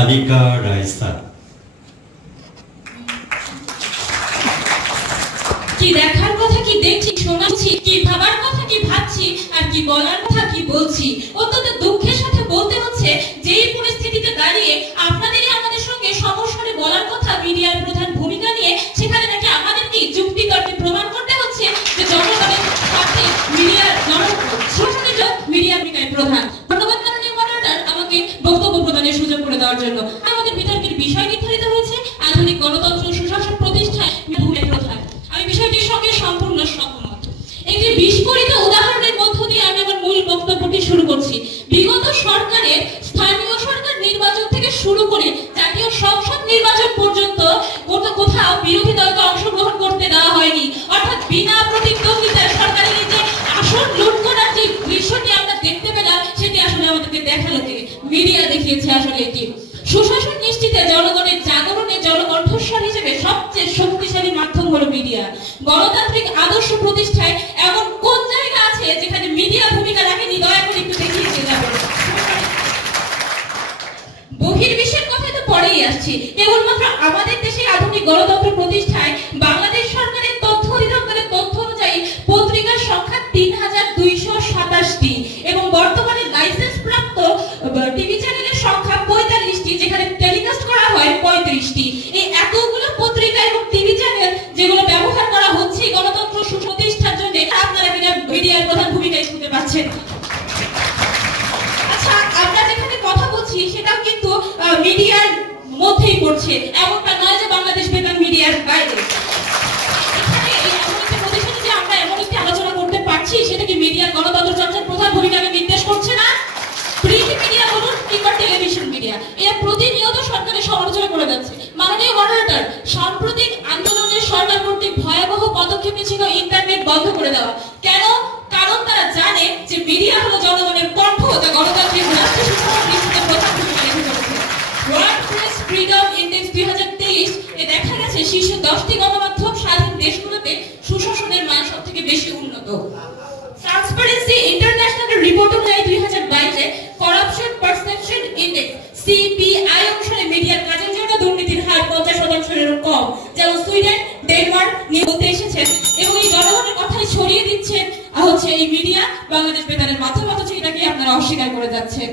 আনিকা রাইসা। কি দেখার কথা কি দেখছি, শোনাচ্ছি, কি ভাবার কথা কি ভাবছি, আর কি বলার কথা কি বলছি। অত্যন্ত দুঃখের সাথে বলতে হচ্ছে যে এই পরিস্থিতিতে দাঁড়িয়ে আপনাদেরই আমাদের সঙ্গে সমস্যারে বলার কথা মিডিয়ার প্রধান ভূমিকা নিয়ে, সেখানে নাকি আমাদেরকে যুক্তি তর্কে প্রমাণ করতে হচ্ছে যে জনগণের সাথে মিডিয়ার মিডিয়ার ভূমিকায় প্রধান। ধন্যবাদ মাননীয় মডারেটর আমাকে বক্তব্য প্রদানের সুযোগ করে দেওয়ার জন্য। আমাদের বিতর্কের বিষয় নির্ধারিত হয়েছে আধুনিক গণতন্ত্র সুশাসন প্রতিষ্ঠায় ভূমিকা প্রধান। আমি বিষয়টির সঙ্গে সম্পূর্ণ সহমত। একটি বিস্ফোরিত উদাহরণের মধ্য দিয়ে আমি আমার মূল বক্তব্যটি শুরু করছি। বিগত সরকারের স্থানীয় সরকার নির্বাচন থেকে শুরু করে জাতীয় সংসদ নির্বাচন পর্যন্ত কোথাও বিরোধী দলকে অংশগ্রহণ করতে দেওয়া হয়নি। অর্থাৎ বিনা প্রতিদ্বন্দ্বিতায় সরকারের এই যে আসন লুট করার যে দৃশ্যটি আমরা দেখতে পেলাম, সেটি আসলে আমাদেরকে দেখালো কে? মিডিয়া দেখিয়েছে আসলে এটি। সুশাসন নিশ্চিতে জনগণের জাগরণে জনকণ্ঠস্বর হিসেবে সবচেয়ে শক্তিশালী মাধ্যম হলো মিডিয়া। গণতান্ত্রিক আদর্শ প্রতিষ্ঠায় এমন কোন জায়গা আছে যেখানে মিডিয়া ভূমিকা রাখেনি? দয়া করে একটু দেখিয়ে দিয়ে যাবেন। বহির্বিশ্বের কথা তো পরেই আসছি। কেবলমাত্র আমাদের দেশে আধুনিক গণতন্ত্র প্রতিষ্ঠায় বাংলাদেশ সরকারের তথ্য অধিদপ্তরের তথ্য অনুযায়ী পত্রিকার সংখ্যা ৩,২২৭টি এবং বর্তমানে লাইসেন্স প্রাপ্ত টিভি চ্যানেলের সংখ্যা ৪৫টি, যেখানে টেলিকাস্ট করা হয় ৩৫টি। এই এতগুলো পত্রিকা এবং টিভি চ্যানেল যেগুলো ব্যবহার করা হচ্ছে গণতন্ত্র সুপ্রতিষ্ঠার জন্য, আপনারা মিডিয়ার প্রধান ভূমিকায় শুনতে পাচ্ছেন। আচ্ছা, আমরা যেখানে কথা বলছি সেটাও কিন্তু মিডিয়ার মধ্যেই পড়ছে, এমনটা নয় যে বাংলাদেশ বেতার মিডিয়ার বাইরে। এখানে এই এমন একটি প্রতিষ্ঠানে যে আমরা এমন একটি আলোচনা করতে পারছি, সেটা কি মিডিয়ার গণতন্ত্র চর্চার প্রধান ভূমিকাকে নির্দেশ করছে না? প্রিন্ট মিডিয়া বলুন কিংবা টেলিভিশন মিডিয়া, এরা প্রতিনিয়ত সরকারের সমালোচনা করে যাচ্ছে। মাননীয় মডারেটর, সাম্প্রতিক আন্দোলনের সরকার কর্তৃক ভয়াবহ পদক্ষেপ ছিল ইন্টারনেট বন্ধ করে দেওয়া। কেন? কারণ তারা জানে যে মিডিয়া হলো জনগণের কণ্ঠ, যা গণতান্ত্রিক রাষ্ট্র সুশাসন নিশ্চিতে প্রধান ভূমিকা রেখে চলেছে। ওয়ার্ল্ড প্রেস ফ্রিডম ইন্ডেক্স 2023 এ দেখা গেছে শীর্ষ 10টি গণমাধ্যম স্বাধীন দেশগুলোতে সুশাসনের মান সবথেকে বেশি উন্নত। ট্রান্সপারেন্সি ইন্টারন্যাশনাল রিপোর্ট অনুযায়ী 2022 করাপশন পারসেপশন ইন্ডেক্স সিপিআই অনুসারে মিডিয়ার কাজের জন্য দুর্নীতির হার 50%-এরও কম। যেমন সুইডেন, ডেনমার্ক নিয়ে বলতে এসেছেন এবং এই জনগণের কথাই ছড়িয়ে দিচ্ছেন হচ্ছে এই মিডিয়া বাংলাদেশ বেতারের মাধ্যমে, অথচ এটাকে আপনারা অস্বীকার করে যাচ্ছেন।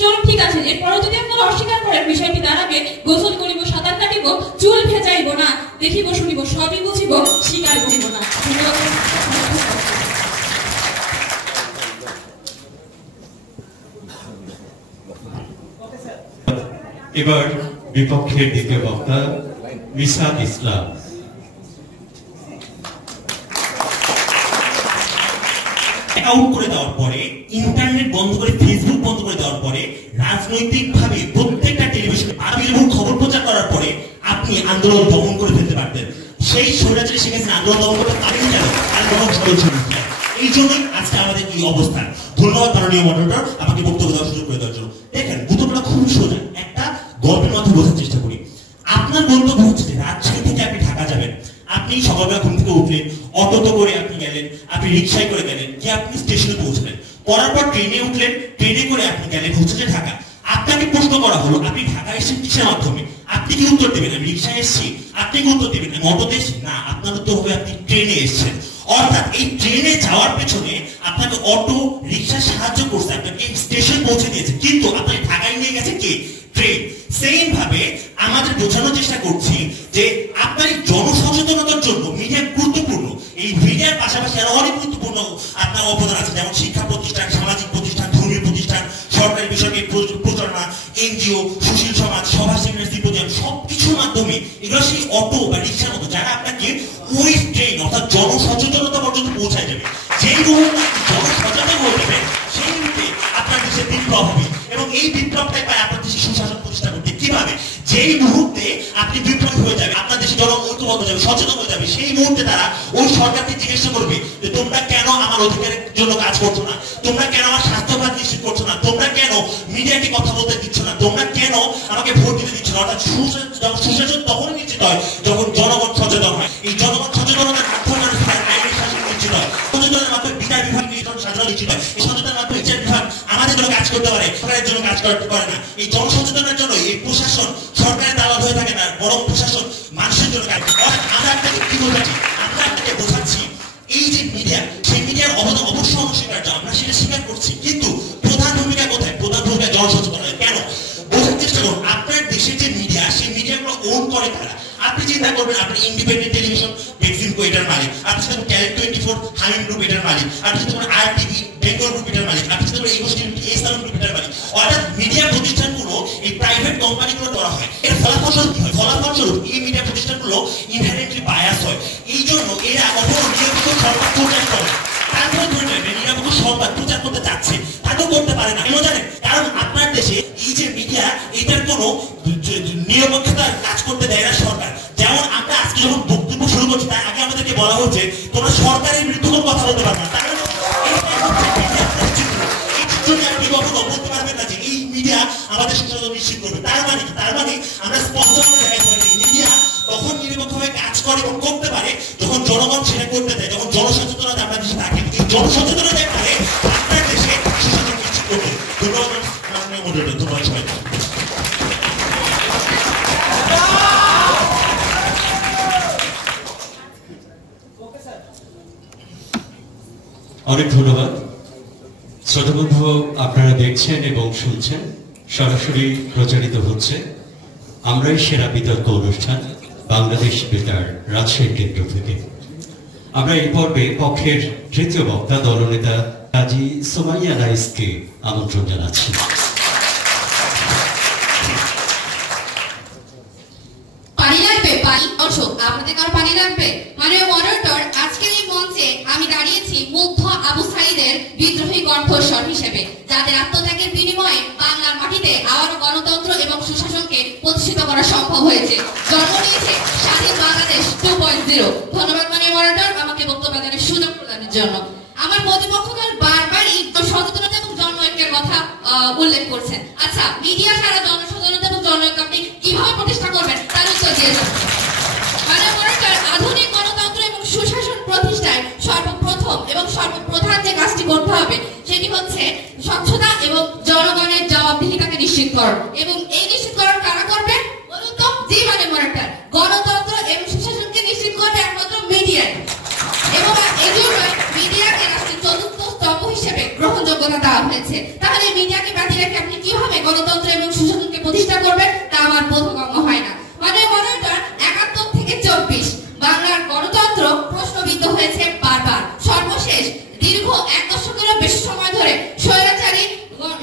চলুন ঠিক আছে, এরপরও যদি আপনারা অস্বীকার করেন বিষয়টি দাঁড়াবে গোসল করিব, সাঁতার কাটিব, চুল ভেজাইব না, দেখিব শুনিব সবই বুঝিব, স্বীকার করিব না। এবার বিপক্ষের দ্বিতীয় বক্তা মিসাত ইসলাম। অ্যাকাউন্ট করে দেওয়ার পরে, ইন্টারনেট বন্ধ করে, ফেসবুক বন্ধ করে দেওয়ার পরে, রাজনৈতিকভাবে প্রত্যেকটা টেলিভিশনে আবির্ভূত খবর প্রচার করার পরে আপনি আন্দোলন দমন করে ফেলতে পারতেন। সেই স্বৈরাচারী শেখ হাসিনা আন্দোলন দমন করতে পারেনি কেন? এই জন্যই আজকে আমাদের এই অবস্থান। ধন্যবাদ মাননীয় মডারেটর আমাকে বক্তব্য দেওয়ার সুযোগ করে দেওয়ার জন্য। দেখেন, গুরুত্বটা খুব সোজা, একটা গল্পের মাধ্যমে বোঝার চেষ্টা করি। আপনার বক্তব্য হচ্ছে যে রাজশাহী থেকে আপনি ঢাকা যাবেন, আপনি সকালবেলা ঘুম থেকে উঠলেন, অটোতে করে আপনি গেলেন, আপনি রিক্সায় করে গেলেন, গিয়ে আপনি স্টেশনে পৌঁছলেন, পড়ার পর ট্রেনে উঠলেন, ট্রেনে করে আপনি গেলেন হচ্ছে যে ঢাকা। আপনাকে প্রশ্ন করা হলো আপনি ঢাকা এসেছেন কিসের মাধ্যমে? আপনি কি উত্তর দেবেন আমি রিক্সায় এসেছি? আপনি কি উত্তর দেবেন আমি অটোতে এসেছি? না, আপনার উত্তর হবে আপনি ট্রেনে এসেছেন। অর্থাৎ এই ট্রেনে যাওয়ার পেছনে আপনাকে অটো রিক্সা সাহায্য করছে, আপনাকে স্টেশন পৌঁছে দিয়েছে, কিন্তু আপনাকে ঢাকায় নিয়ে গেছে কে? ট্রেন। সেম ভাবে আমাদের বোঝানোর চেষ্টা করছি যে আপনার এই জনসচেতনতার জন্য মিডিয়া গুরুত্বপূর্ণ। এই মিডিয়ার পাশাপাশি আরো অনেক গুরুত্বপূর্ণ আপনার অবদান আছে, যেমন শিক্ষা প্রতিষ্ঠান, সামাজিক প্রতিষ্ঠান, ধর্মীয় প্রতিষ্ঠান, সরকারি বিষয়কে প্রচারণা, এনজিও, সুশীল সমাজ, সভা, সেমিনার, সিম্পোজিয়াম, সবকিছুর মাধ্যমে এগুলো সেই অটো বা রিক্সার মতো, যারা আপনাকে ওই ট্রেন অর্থাৎ জনসচেতনতা পর্যন্ত পৌঁছায় যাবে। যেই মুহূর্তে জনসচেতন হয়ে যাবেন সেই মুহূর্তে আপনার দেশে বিপ্লব হবে এবং এই বিপ্লবটাই পায় আপনার দেশে সুশাসন প্রতিষ্ঠা করতে। কিভাবে? যেই মুহূর্তে আপনি বিপ্লবী হয়ে যাবে, আপনার দেশে জনগণ ঐক্যবদ্ধ যাবে, সচেতন হয়ে যাবে, সেই মুহূর্তে তারা ওই সরকারকে জিজ্ঞাসা করবে যে তোমরা কেন আমার অধিকারের জন্য কাজ করছো না, তোমরা কেন আমার স্বাস্থ্যখাত নিশ্চিত করছো না, তোমরা কেন মিডিয়াকে কথা বলতে দিচ্ছ না, তোমরা কেন আমাকে ভোট দিতে দিচ্ছ না। অর্থাৎ সুশাসন তখনই নিশ্চিত হয় যখন জনগণ সচেতন হয়। এই জনগণ সচেতনতার মাধ্যমে আইনের শাসন নিশ্চিত হয়, সচেতনের মাধ্যমে বিচার বিভাগ সাধারণ নিশ্চিত হয়, এই সচেতনের মাধ্যমে বিচার বিভাগ আমাদের জন্য কাজ করতে পারে, সরকারের জন্য কাজ করতে পারে না। এই জনসচেতনের জন্য প্রশাসন সরকারের দালাল হয়ে থাকে না, বরং প্রশাসন মানুষের জন্য কাজ করে। আমরা আপনাকে কি বোঝাচ্ছি? আমরা আপনাকে বোঝাচ্ছি এই যে মিডিয়া, সেই মিডিয়ার অবদান অবশ্যই অস্বীকার্য, আমরা সেটা স্বীকার করছি, কিন্তু প্রধান ভূমিকা কোথায়? প্রধান ভূমিকা জনসচেতনতা। কেন? বোঝার চেষ্টা করুন, আপনার দেশের যে মিডিয়া, সেই মিডিয়াগুলো ওন করে তারা। আপনি চিন্তা করবেন, আপনি ইন্ডিপেন্ডেন্ট টেলিভিশন বেক্সিমকো এটার মালিক, আপনি চিন্তা করুন ট্যালেন্ট 24 হামিম গ্রুপ এটার মালিক, আপনি চিন্তা করুন RTV বেঙ্গল গ্রুপ এটার মালিক, আপনি চিন্তা করুন একুশ টিভি এসালাম গ্রুপ এটার মালিক। অর্থাৎ মিডিয়া প্রতিষ্ঠানগুলো এই প্রাইভেট কোম্পানিগুলো করা হয়। এর ফলাফলস্বরূপ কি হয়? ফলাফলস্বরূপ এই মিডিয়া প্রতিষ্ঠানগুলো ইনহেরেন্টলি বায়াস হয়। এই জন্য এরা কখনো নিয়মিত সংবাদ প্রচার করে, তারপর ধরে নেবে নিরাপদ সংবাদ প্রচার করতে চাচ্ছে, তাকেও করতে পারে না। কেন জানেন? কারণ আপনার দেশে এই যে মিডিয়া, এটার কোনো নিরপেক্ষতার কাজ করতে দেয় না সরকার। যেমন আমরা আজকে যখন বক্তব্য শুরু করছি, তার আগে আমাদেরকে বলা হচ্ছে তোমরা সরকারের বিরুদ্ধে কোনো কথা বলতে পারবে না। তার মানে আপনি কখনো বলতে পারবেন না যে এই মিডিয়া আমাদের সচেতনতা নিশ্চিত করবে। তার মানে কি? তার মানে আমরা স্পষ্টভাবে দেখাতে পারি মিডিয়া তখন নিরপেক্ষভাবে কাজ করে এবং করতে পারে যখন জনগণ সেটা করতে দেয়, যখন জনসচেতনতা আপনার দেশে থাকে। এই জনসচেতনতার পারে আপনার দেশে সুশাসন নিশ্চিত করবে। ধন্যবাদ মাননীয় মডারেটর, ধন্যবাদ সবাই। অনেক ধন্যবাদ। শ্রোতা বন্ধু, আপনারা দেখছেন এবং শুনছেন, সরাসরি প্রচারিত হচ্ছে আমরাই সেরা বিতর্ক অনুষ্ঠান বাংলাদেশ বেতার রাজশাহী কেন্দ্র থেকে। আমরা এই পর্বে পক্ষের তৃতীয় বক্তা দলনেতা কাজী সুমাইয়া রাইসকে আমন্ত্রণ জানাচ্ছি। পানি লাগবে? পানি অশোক, আপনাদের কারো পানি লাগবে? মাননীয় মডারেটর, আজকের এই মঞ্চে আমি দাঁড়িয়েছি মুগ্ধ আবু সাঈদের বিদ্রোহী কণ্ঠস্বর হিসেবে, যাদের আত্মত্যাগের বিনিময়ে বাংলার মাটিতে আবারও গণতন্ত্র এবং সুশাসনকে প্রতিষ্ঠিত করা সম্ভব হয়েছে, জন্ম নিয়েছে স্বাধীন বাংলাদেশ 2.0। ধন্যবাদ মাননীয় মডারেটর আমাকে বক্তব্য দানের সুযোগ প্রদানের জন্য। আমার প্রতিপক্ষগণ বারবারই সচেতনতা এবং জনঐক্যের কথা উল্লেখ করছেন। আচ্ছা, মিডিয়া ছাড়া জনসচেতনতা এবং জনঐক্য আপনি কিভাবে প্রতিষ্ঠা করবেন তার উত্তর দিয়ে যাচ্ছেন। মাননীয় মডারেটর, আধুনিক গণতন্ত্র এবং সুশাসন প্রতিষ্ঠায় সর্বপ্রথম এবং সর্বপ্রধান যে কাজটি করতে হবে সেটি হচ্ছে স্বচ্ছতা এবং জনগণের জবাবদিহিতাকে নিশ্চিতকরণ। এবং এই নিশ্চিতকরণ কারা করবে বলুন তো? জি মাননীয় মডারেটর, গণতন্ত্র এবং সুশাসনকে নিশ্চিত করবে একমাত্র মিডিয়ায়। এবং এই জন্য মিডিয়াকে রাষ্ট্রের চতুর্থ স্তম্ভ হিসেবে গ্রহণযোগ্যতা দেওয়া হয়েছে। তাহলে মিডিয়াকে বাদ রেখে আপনি কিভাবে গণতন্ত্র এবং সুশাসনকে প্রতিষ্ঠা করবেন তা আমার বোধগম্য হয় না। মাননীয় মডারেটর, 71 থেকে 24 বাংলার গণতন্ত্র প্রশ্নবিদ্ধ হয়েছে বারবার। সর্বশেষ দীর্ঘ 1 দশকেরও বেশি সময় ধরে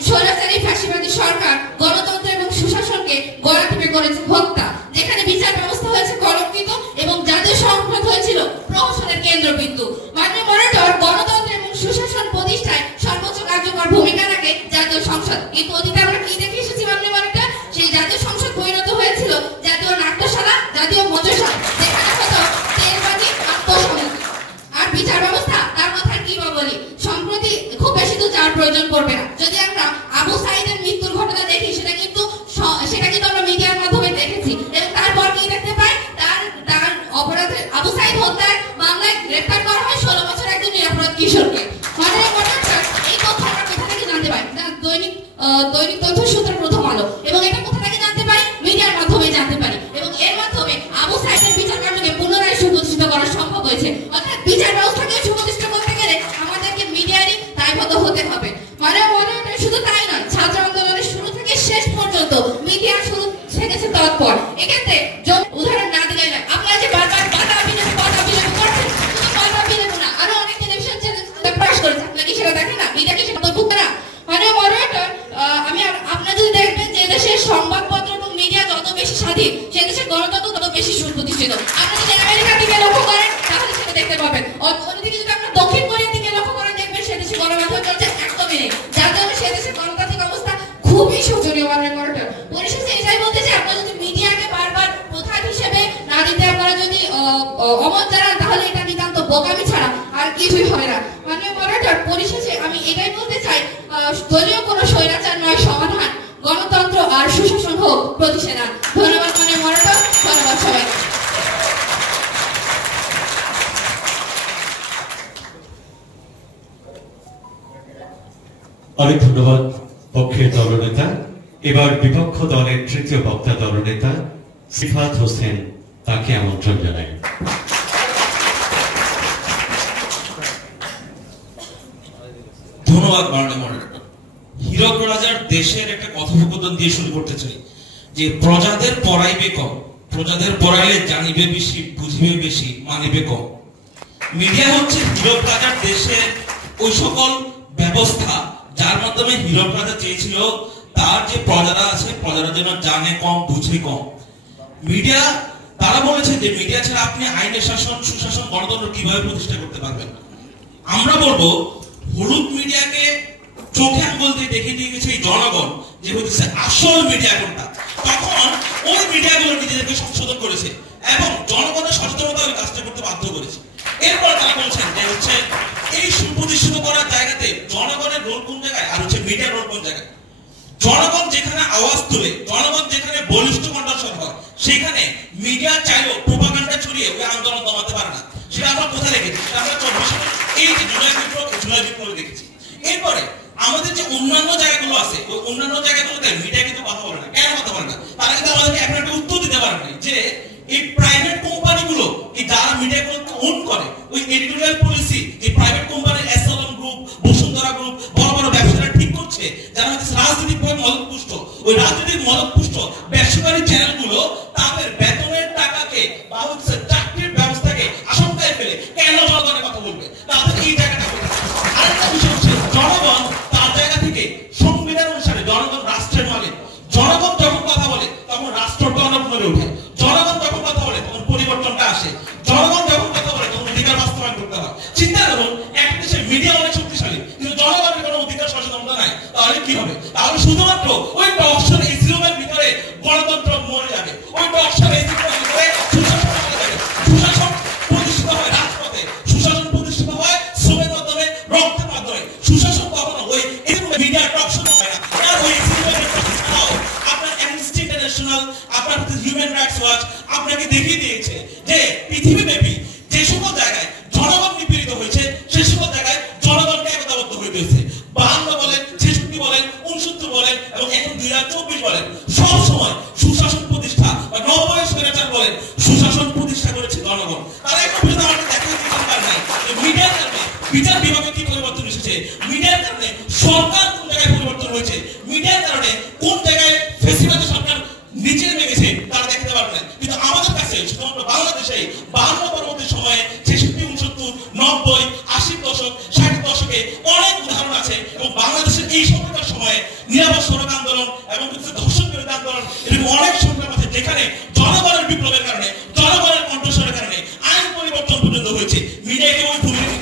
স্বৈরাচারী ফ্যাসিবাদী সরকার গণতন্ত্র এবং সুশাসনকে গড়াটিপে করেছে হত্যা, যেখানে বিচার ব্যবস্থা হয়েছে কলঙ্কিত এবং জাতীয় সংসদ হয়েছিল প্রহসনের কেন্দ্রবিন্দু। মাননীয় মডারেটর, গণতন্ত্র এবং সুশাসন প্রতিষ্ঠায় সর্বোচ্চ কার্যকর ভূমিকা রাখে জাতীয় সংসদ, কিন্তু অতীতে আমরা কি দেখে এসেছি মাননীয় মডারেটর? সেই জাতীয় সংসদ পরিণত হয়েছিল জাতীয় নাট্যশালা, জাতীয় মঞ্চশালা, যেখানে হতো তেলবাজি আত্মসমর্পণ। আর বিচার ব্যবস্থা, তার কথা কি বা বলি, সম্প্রতি খুব বেশি তো যার প্রয়োজন পড়বে না। যদি আমরা আবু সাঈদের মৃত্যুর ঘটনা দেখি, সেটা কিন্তু আমরা মিডিয়ার মাধ্যমে দেখেছি। এবং তারপর কি দেখতে পাই? তার অপরাধের আবু সাঈদ হত্যায় মামলায় গ্রেফতার করা হয় 16 বছর একজন নিরাপরাধ কিশোরকে। মাননীয় মডারেটর, এই তথ্য আমরা কোথা থেকে জানতে পারি? দৈনিক তথ্য সূত্র প্রথম আলো। এবং এটা কোথা থেকে জানতে পারি? মিডিয়ার মাধ্যমে জানতে পারি। এবং এর মাধ্যমে আবু সাঈদের বিচার কার্যকে পুনরায় সুপ্রতিষ্ঠিত করা সম্ভব হয়েছে। অর্থাৎ বিচার ব্যবস্থাকে সুপ্রতিষ্ঠিত করতে গেলে আমাদেরকে মিডিয়ারই দায়বদ্ধ হতে হবে। মাননীয় মডারেটর, শুধু তাই নয়, ছাত্র আন্দোলনের শুরু থেকে শেষ পর্যন্ত মিডিয়া শুরু থেকেছে তৎপর। এক্ষেত্রে উদাহরণ না দিলে নয়, আপনারা যে বারবার বাধা বিলেপ করছেন, শুধু বাধা বিলেপ না, আরো অনেক টেলিভিশন চ্যানেল প্রকাশ করেছে, আপনারা কি সেটা দেখেন না? মিডিয়াকে সেটা বুঝতে না। মাননীয় মডারেটর, আপনারা যদি দেখবেন যে দেশের সংবাদপত্র এবং মিডিয়া যত বেশি স্বাধীন, সে দেশের গণতন্ত্র তত বেশি সুপ্রতিষ্ঠিত। আপনারা যদি আমেরিকার দিকে লক্ষ্য করেন তাহলে সেটা দেখতে পাবেন। অন্যদিকে যদি আপনারা দক্ষিণ কোরিয়ার দিকে লক্ষ্য করেন, দেখবেন সে দেশে গণমাধ্যম চলছে একদমই নেই, যার জন্য সে দেশের গণতান্ত্রিক অবস্থা খুবই শোচনীয়। মাননীয় মডারেটর, পরিশেষে এটাই বলতে চাই, আপনারা যদি মিডিয়াকে বারবার প্রধান হিসেবে না দিতে আপনারা যদি অমত জানান, তাহলে এটা নিতান্ত বোকামি ছাড়া আর কিছুই হবে না। মাননীয় মডারেটর, পরিশেষে আমি এটাই বলতে চাই, দলীয় কোনো স্বৈরাচার নয় সমাধান, গণতন্ত্র আর সুশাসন হোক প্রতিষ্ঠা। ধন্যবাদ মাননীয় মডারেটর, ধন্যবাদ সবাই। অনেক ধন্যবাদ পক্ষের দলনেতা এবার বিপক্ষ দলের তৃতীয় বক্তা দলনেতা সিফাত হোসেন, তাকে আমন্ত্রণ জানাই। ধন্যবাদ মাননীয় মডারেটর। হীরক রাজার দেশের একটা কথোপকথন দিয়ে শুরু করতে চাই যে প্রজাদের পড়াইবে কম, প্রজাদের পড়াইলে জানিবে বেশি, বুঝিবে বেশি, মানিবে কম। মিডিয়া হচ্ছে হীরক রাজার দেশের ওই সকল ব্যবস্থা যার মাধ্যমে হীরক রাজা চেয়েছিল তার যে প্রজারা আছে প্রজারা যেন জানে কম, বুঝে কম। মিডিয়া তারা বলেছে যে মিডিয়া ছাড়া আপনি আইনের শাসন, সুশাসন, গণতন্ত্র কিভাবে প্রতিষ্ঠা করতে পারবেন। আমরা বলবো হলুদ মিডিয়াকে চোখে আঙ্গুল দিয়ে দেখিয়ে দিয়ে গেছে এই জনগণ যে হচ্ছে আসল মিডিয়া কোনটা। তখন ওই মিডিয়াগুলো নিজেদেরকে সংশোধন করেছে এবং জনগণের সচেতনতা ওই কাজটা করতে বাধ্য করেছে। এরপর তারা বলছেন যে হচ্ছে এই সুপ্রতিষ্ঠিত করার জায়গাতে জনগণের রোল কোন জায়গায় আর হচ্ছে মিডিয়ার রোল কোন জায়গায়। জনগণ যেখানে আওয়াজ তুলে, জনগণ যেখানে বলিষ্ঠ কণ্ঠস্বর হয়, সেখানে মিডিয়া চাইলেও প্রোপাগান্ডা ছড়িয়ে ওই আন্দোলন দমাতে পারে না। সেটা আমরা কোথায় দেখেছি? সেটা আমরা 24 সালে এই যে জুলাই বিপ্লবে দেখেছি। এরপরে আমাদের যে অন্যান্য জায়গাগুলো আছে ওই অন্যান্য জায়গাগুলোতে মিডিয়া কিন্তু কথা বলে না। কেন কথা বলে না? তারা কিন্তু আমাদেরকে এখন একটা উত্তর দিতে পারে না যে এই প্রাইভেট কোম্পানিগুলো, এই যারা মিডিয়াগুলোকে ওন করে, ওই এডিটোরিয়াল পলিসি যে প্রাইভেট কোম্পানির এসএলএম গ্রুপ, বসুন্ধরা গ্রুপ, বড় বড় ব্যবসায়ীরা ঠিক করছে, যারা হচ্ছে রাজনৈতিকভাবে মদতপুষ্ট, ওই রাজনৈতিক মদতপুষ্ট বেসরকারি চ্যানেলগুলো তাদের বেতনের টাকাকে বা হচ্ছে চাকরির ব্যবস্থাকে আশঙ্কায় ফেলে কেন জনগণের কথা বলবে? তাদের এই জায়গাটা আরেকটা বিষয় হচ্ছে জনগণ তার জায়গা থেকে সংবিধান অনুসারে জনগণ রাষ্ট্রের মালিক। জনগণ যখন কথা বলে তখন রাষ্ট্রটা অনড় ওঠে। জনগণ যখন কথা বলে তখন পরিবর্তনটা আসে। জনগণ যখন কথা বলে তখন অধিকার বাস্তবায়ন করতে হয়। চিন্তা করুন, একটা দেশের মিডিয়া অনেক শক্তিশালী কিন্তু জনগণের কোনো অধিকার সচেতনতা নাই, তাহলে কি হবে? তাহলে শুধুমাত্র ওই টকশন এসিরুমের ভিতরে গণতন্ত্র মরে যাবে, ওই টকশন এসিরুমের ভিতরে সুশাসন মরে যাবে। সুশাসন প্রতিষ্ঠিত হয় রাজপথে, সুশাসন প্রতিষ্ঠিত হয় শ্রমের মাধ্যমে, রক্তের মাধ্যমে। সুশাসন কখনো ওই এসিরুমে মিডিয়া টকশন হয় না। আর ওই এসিরুমের ছাড়াও আপনার অ্যামনেস্টি ইন্টারন্যাশনাল, আপনার হিউম্যান রাইটস ওয়াচ আপনাকে দেখিয়ে দিয়েছে যে পৃথিবীব্যাপী যে সকল জায়গায় জনগণ নিপীড়িত হয়েছে সে সকল জায়গায় জনগণকে একতাবদ্ধ হয়ে রয়েছে। 52 বলেন, 66 বলেন, 69 বলেন এবং এখন 2024 বলেন, সব সময় সুশাসন প্রতিষ্ঠা বা নববয়স স্বৈরাচার বলেন, সুশাসন প্রতিষ্ঠা করেছে জনগণ। তারা একটু পর্যন্ত আমাকে দেখাতে দিতে পারে নাই যে মিডিয়ার কারণে বিচার বিভাগে কি পরিবর্তন এসেছে, মিডিয়ার কারণে সরকার কোন জায়গায় পরিবর্তন হয়েছে, মিডিয়ার কারণে কোন জায়গায় ফেসিবাদী সরকার নিচে নেমে গেছে তারা দেখতে পারবে না। কিন্তু আমাদের কাছে শুধুমাত্র বাংলাদেশে 52 পরবর্তী সময়ে 66, 69, 90, 80 দশক, 60 দশকে অনেক উদাহরণ আছে এবং বাংলাদেশের এই সময়কার সময়ে নিরাপদ সড়ক আন্দোলন এবং ধর্ষণ বিরোধী আন্দোলন এরকম অনেক সংগ্রাম আছে যেখানে জনগণের বিপ্লবের কারণে, জনগণের কণ্ঠস্বরের কারণে আইন পরিবর্তন পর্যন্ত হয়েছে। মিডিয়াকে ওই ভূমিকা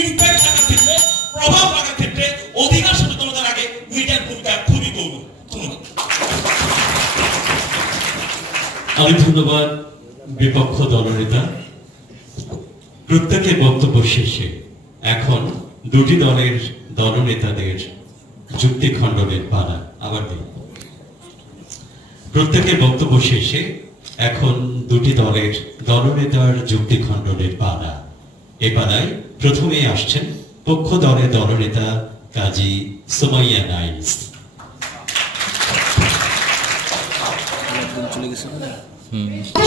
ইম্প্যাক্ট রাখার ক্ষেত্রে, প্রভাব রাখার ক্ষেত্রে, অধিকার সচেতনতার আগে মিডিয়ার ভূমিকা খুবই গৌণ। ধন্যবাদ। অনেক ধন্যবাদ বিপক্ষ দলনেতা। প্রত্যেকের বক্তব্য শেষে এখন দুটি দলের দলনেতাদের যুক্তি খণ্ডনের পালা। আবার প্রত্যেকের বক্তব্য শেষে এখন দুটি দলের দলনেতার যুক্তি খণ্ডনের পালা। এ পালায় প্রথমেই আসছেন পক্ষ দলের দলনেতা কাজী সুমাইয়া নাইস।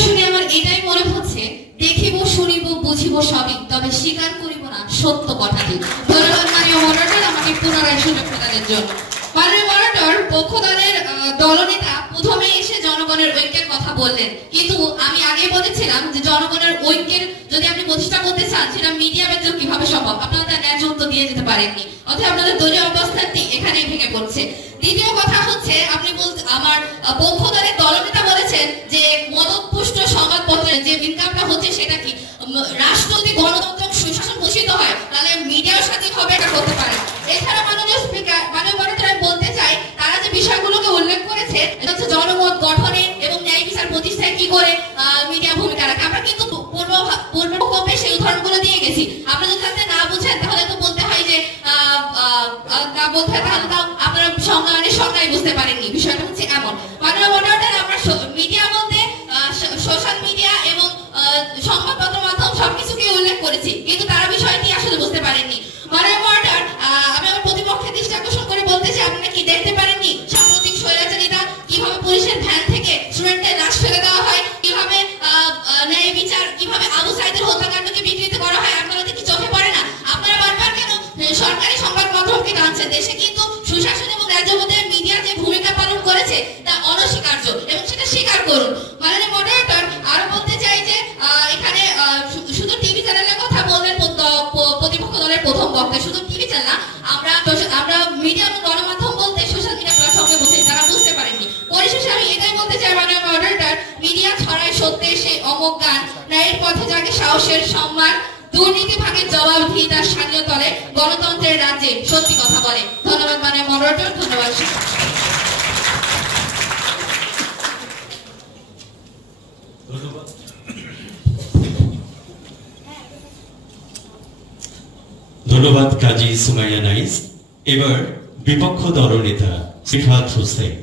শুনে আমার এটাই মনে হচ্ছে, দেখিব, শুনিব, বুঝিব সবই, তবে স্বীকার করিব না সত্য কথাটি। ধন্যবাদ মাননীয় মডারেটর আমাকে পুনরায় সুযোগ প্রদানের জন্য। মাননীয় মডারেটর, পক্ষ দলের দলনেতা প্রথমে এসে জনগণের ঐক্যের কথা বললেন, কিন্তু আমি আগে বলেছিলাম যে জনগণের ঐক্যের যদি আপনি প্রতিষ্ঠা করতে চান সেটা মিডিয়া ব্যতীত কিভাবে সম্ভব? আপনারা তার ন্যায্য উত্তর দিয়ে যেতে পারেননি, অথবা আপনাদের দলীয় অবস্থানটি এখানেই ভেঙে পড়ছে। দ্বিতীয় কথা হচ্ছে, আপনি আমার পক্ষ দলের দলনেতা বলেছেন যে মদতপুষ্ট সংবাদপত্রের যে ইনকামটা হচ্ছে সেটা কি রাষ্ট্রপতি গণতন্ত্র সুশাসন ঘোষিত হয় তাহলে মিডিয়ার সাথে হবে এটা করতে পারে। এছাড়া মাননীয় স্পিকার, মাননীয় মডারেটর, আমি বলতে চাই তারা যে বিষয়গুলোকে উল্লেখ করেছে এটা হচ্ছে জনমত গঠনে এবং ন্যায় বিচার প্রতিষ্ঠায় কি করে মিডিয়া ভূমিকা রাখে। আমরা কিন্তু পূর্বকল্পে সেই উদাহরণগুলো দিয়ে গেছি। আপনারা যদি তাতে না বুঝেন তাহলে তো বলতে হয় যে তাহলে তাও আপনারা সরকারি বুঝতে পারেননি। বিষয়টা হচ্ছে এমন, মাননীয় মডারেটর, আমরা মিডিয়া বলতে সোশ্যাল মিডিয়া এবং সংবাদপত্র মাধ্যম সবকিছুকে উল্লেখ করেছি, যাবতীয় মিডিয়া যে ভূমিকা পালন করেছে তা অনস্বীকার্য এবং সেটা স্বীকার করুন। মাননীয় মডারেটর, আরো বলতে চাই যে এখানে শুধু টিভি চ্যানেলের কথা বললেন প্রতিপক্ষ দলের প্রথম বক্তা, শুধু টিভি চ্যানেল না, আমরা মিডিয়া এবং গণমাধ্যম বলতে সোশ্যাল মিডিয়া প্ল্যাটফর্মে বলতে তারা বুঝতে পারেননি। পরিশেষে আমি এটাই বলতে চাই মাননীয় মডারেটর, মিডিয়া ছড়ায় সত্যের সেই অমোঘ গান, ন্যায়ের পথে জাগে সাহসের সম্মান, দুর্নীতি ভাগের জবাবদিহিতার স্থানীয় তলে গণতন্ত্রের রাজ্যে সত্যি কথা বলে। ধন্যবাদ মাননীয় মডারেটর, ধন্যবাদ। ধন্যবাদ কাজী সুমাইয়া নাইস। এবার বিপক্ষ দলনেতা সিফাত হোসেন।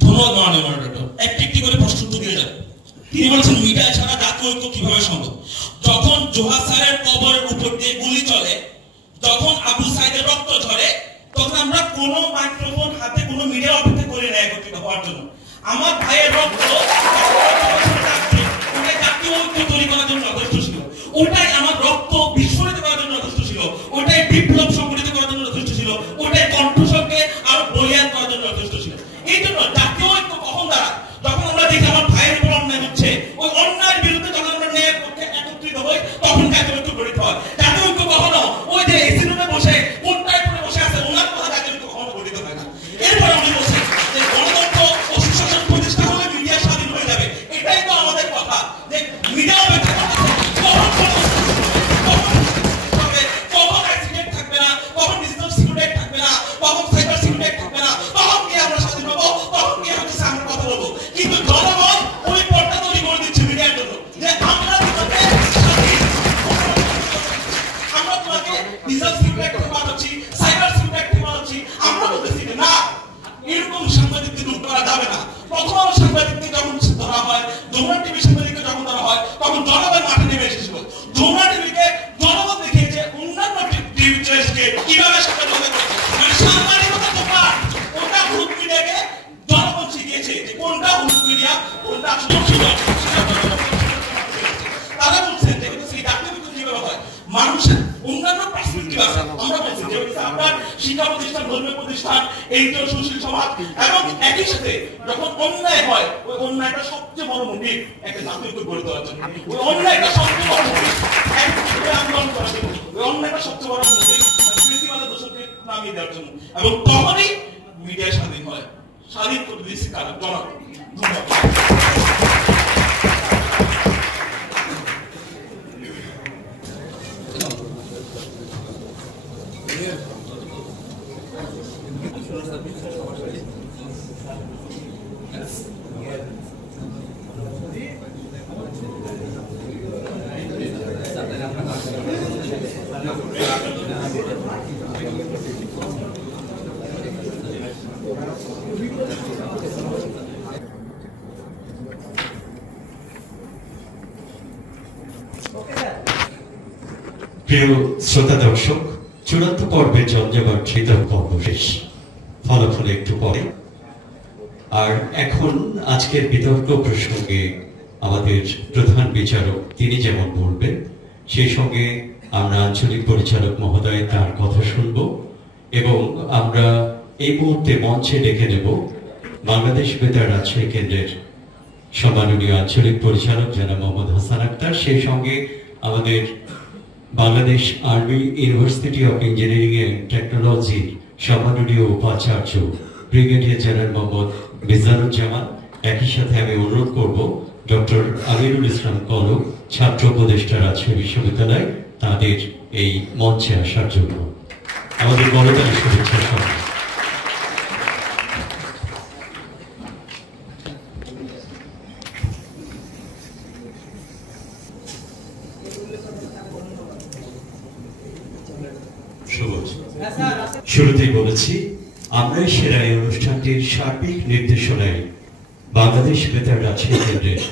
ধন্যবাদ মাননীয় মডারেটর। একটি করে প্রশ্ন উত্তর দিয়ে যাবে। তিনি বলেছেন মিডিয়া ছাড়া জাতীয় ঐক্য কিভাবে সম্ভব। যখন জোহা স্যারের কবরের উপর দিয়ে গুলি চলে, যখন আবু সাইদের রক্ত ঝরে, তখন আমরা কোনো মাইক্রোফোন হাতে কোনো মিডিয়া অপেক্ষা করি না একত্রিত হওয়ার জন্য। আমার ভাইয়ের রক্ত ওটাই জাতীয় ঐক্য তৈরি করার জন্য যথেষ্ট ছিল, ওটাই আমার রক্ত বিস্ফোরিত করার জন্য যথেষ্ট ছিল, ওটাই বিপ্লব সংগঠিত করার জন্য যথেষ্ট ছিল, ওটাই কণ্ঠস্বরকে আরো বলিয়ান করার জন্য যথেষ্ট ছিল। এই জন্য জাতীয় ঐক্য কখন দাঁড়ায়? যখন আমরা দেখি আমার ভাইয়ের উপর অন্যায় হচ্ছে, ওই অন্যায়ের বিরুদ্ধে যখন আমরা ন্যায়ের পক্ষে একত্রিত হই, তখন জাতীয় ঐক্য গঠিত হয়। জাতীয় ঐক্য কখনো ওই যে এসি রুমে বসে কোনটায় করে বসে আছে ওনার কথা জাতীয় ঐক্য কখনো গঠিত হয় না। এরপরে উনি বলছেন যে গণতন্ত্র ও সুশাসন প্রতিষ্ঠা হলে মিডিয়া স্বাধীন হয়ে যাবে। এটাই তো আমাদের কথা, যে মিডিয়া অপেক্ষা করতেছে কখন অ্যাক্সিডেন্ট থাকবে না, কখন ডিজিটাল সিকিউরিটি থাকবে না, কখন সাইবার সিকিউরিটি থাকবে না, তখন কি আমরা স্বাধীন হবো, তখন কি হচ্ছে আমরা কথা বলবো। কিন্তু জনগণ ওই পথটা তৈরি করে দিচ্ছে মিডিয়ার জন্য, যে আমরা তোমাকে স্বাধীন, আমরা তোমাকে ডিজিটাল সিকিউরিটি বানাচ্ছি, সাইবার সিকিউরিটি বানাচ্ছি, আমরা বলতেছি না, এরকম সাংবাদিককে রূপ করা যাবে না। প্রথম সাংবাদিককে যখন ধরা হয়, যমুনা টিভি সাংবাদিককে যখন ধরা হয়, তখন জনগণ মাঠে নেমে এসেছিল। যমুনা টিভিকে জনগণ দেখিয়েছে অন্যান্য টিভি চ্যানেলকে কিভাবে সাংবাদিকতা করে, মানে সাংবাদিকতা দোকান, ওটা হলুদ মিডিয়াকে জনগণ শিখিয়েছে যে কোনটা হলুদ মিডিয়া, কোনটা তারা বলছেন যে সেই জাতীয় ঐক্য কিভাবে হয়, মানুষের অন্যান্য পার্সপেক্টিভ আছে। আমরা বলছি যে আপনার শিক্ষা প্রতিষ্ঠান, ধর্মীয় প্রতিষ্ঠান, এইচও সুশীল সমাজ, এবং একই সাথে যখন অন্যায় হয়, ওই অন্যায়টা সবচেয়ে বড় মোটিভ একটা জাতীয় ঐক্য গড়ে তোলার জন্য, ওই অন্যায়টা সবচেয়ে বড় মোটিভ আন্দোলন করার জন্য, ওই অন্যায়টা সবচেয়ে বড় মোটিভ কৃষিবাদের দোষকে নামিয়ে দেওয়ার জন্য। এবং তখনই মিডিয়া স্বাধীন হয়। স্বাধীন করে দিয়েছে কারা? জনগণ। প্রিয় শ্রোতা দর্শক, চূড়ান্ত পর্বের জমজমাট বিতর্ক পর্ব শেষ, ফলাফল একটু পরে। আর এখন আজকের বিতর্ক প্রসঙ্গে আমাদের প্রধান বিচারক তিনি যেমন বলবেন, সেই সঙ্গে আমরা আঞ্চলিক পরিচালক মহোদয় তার কথা শুনব, এবং আমরা এই মুহূর্তে মঞ্চে ডেকে নেব বাংলাদেশ বেতার রাজশাহী কেন্দ্রের সম্মাননীয় আঞ্চলিক পরিচালক জনাব মোহাম্মদ হাসান আক্তার, সেই সঙ্গে আমাদের Bangladesh army university of engineering and টেকনোলজির সম্মাননীয় উপাচার্য ব্রিগেডিয়ার জেনারেল মোহাম্মদ মিজানুজ্জামান। একই সাথে আমি অনুরোধ করব ডক্টর আমিরুল ইসলাম কলক, ছাত্র উপদেষ্টা রাজশাহী বিশ্ববিদ্যালয়, তাদের এই মঞ্চে আসার জন্য। আমাদের গণতান্ত্রিক শুভেচ্ছা সঙ্গে শুরুতেই বলেছি, আমরাই সেরা এই অনুষ্ঠানটির সার্বিক নির্দেশনায় বাংলাদেশ বেতার রাজশাহী কেন্দ্রের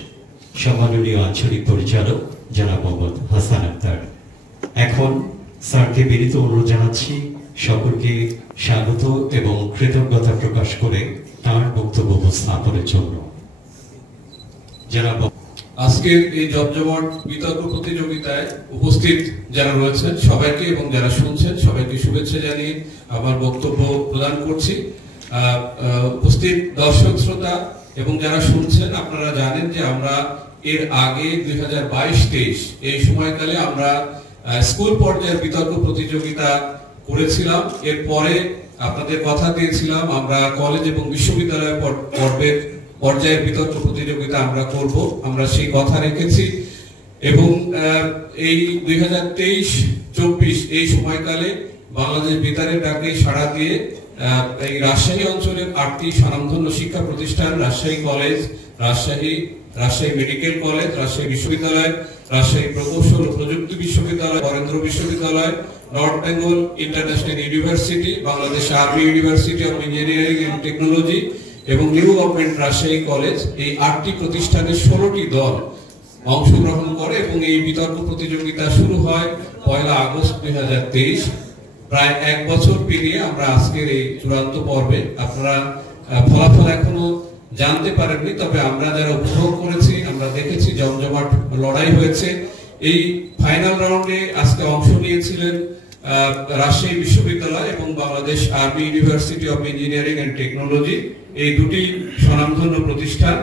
সম্মাননীয় আঞ্চলিক পরিচালক জনাব মোহাম্মদ হাসান আক্তার। এখন স্যারকে বিনীত অনুরোধ জানাচ্ছি সকলকে স্বাগত এবং কৃতজ্ঞতা প্রকাশ করে তার বক্তব্য উপস্থাপনের জন্য। যারা আজকের এই জমজমাট বিতর্ক প্রতিযোগিতায় উপস্থিত যারা রয়েছেন সবাইকে এবং যারা শুনছেন সবাইকে শুভেচ্ছা জানিয়ে আমার বক্তব্য প্রদান করছি। উপস্থিত দর্শক শ্রোতা এবং যারা শুনছেন, আপনারা জানেন যে আমরা এর আগে 2022-23 এই সময়কালে আমরা স্কুল পর্যায়ের বিতর্ক প্রতিযোগিতা করেছিলাম। এরপরে আপনাদের কথা দিয়েছিলাম আমরা কলেজ এবং বিশ্ববিদ্যালয় পর্যায়ের বিতর্ক প্রতিযোগিতা আমরা করব। আমরা সেই কথা রেখেছি এবং এই 2023-24 এই সময়কালে বাংলাদেশ বেতারের ডাকে সাড়া দিয়ে এই রাজশাহী অঞ্চলের 8টি স্বনামধন্য শিক্ষা প্রতিষ্ঠান, Rajshahi college, Rajshahi medical college, Rajshahi বিশ্ববিদ্যালয়, রাজশাহী প্রকৌশল ও প্রযুক্তি বিশ্ববিদ্যালয়, বরেন্দ্র বিশ্ববিদ্যালয়, north Bengal international university, Bangladesh army university of engineering and technology এবং নিউ গভর্নমেন্ট রাজশাহী কলেজ, এই 8টি প্রতিষ্ঠানের 16টি দল অংশগ্রহণ করে এবং এই বিতর্ক প্রতিযোগিতা শুরু হয় 1 আগস্ট 2023। প্রায় 1 বছর পেরিয়ে আমরা আজকের এই চূড়ান্ত পর্বে, আপনারা ফলাফল এখনো জানতে পারেননি, তবে আমরা যারা উপভোগ করেছি আমরা দেখেছি জমজমাট লড়াই হয়েছে। এই ফাইনাল রাউন্ডে আজকে অংশ নিয়েছিলেন রাজশাহী বিশ্ববিদ্যালয় এবং Bangladesh army university of engineering and technology, এই দুটি স্বনামধন্য প্রতিষ্ঠান।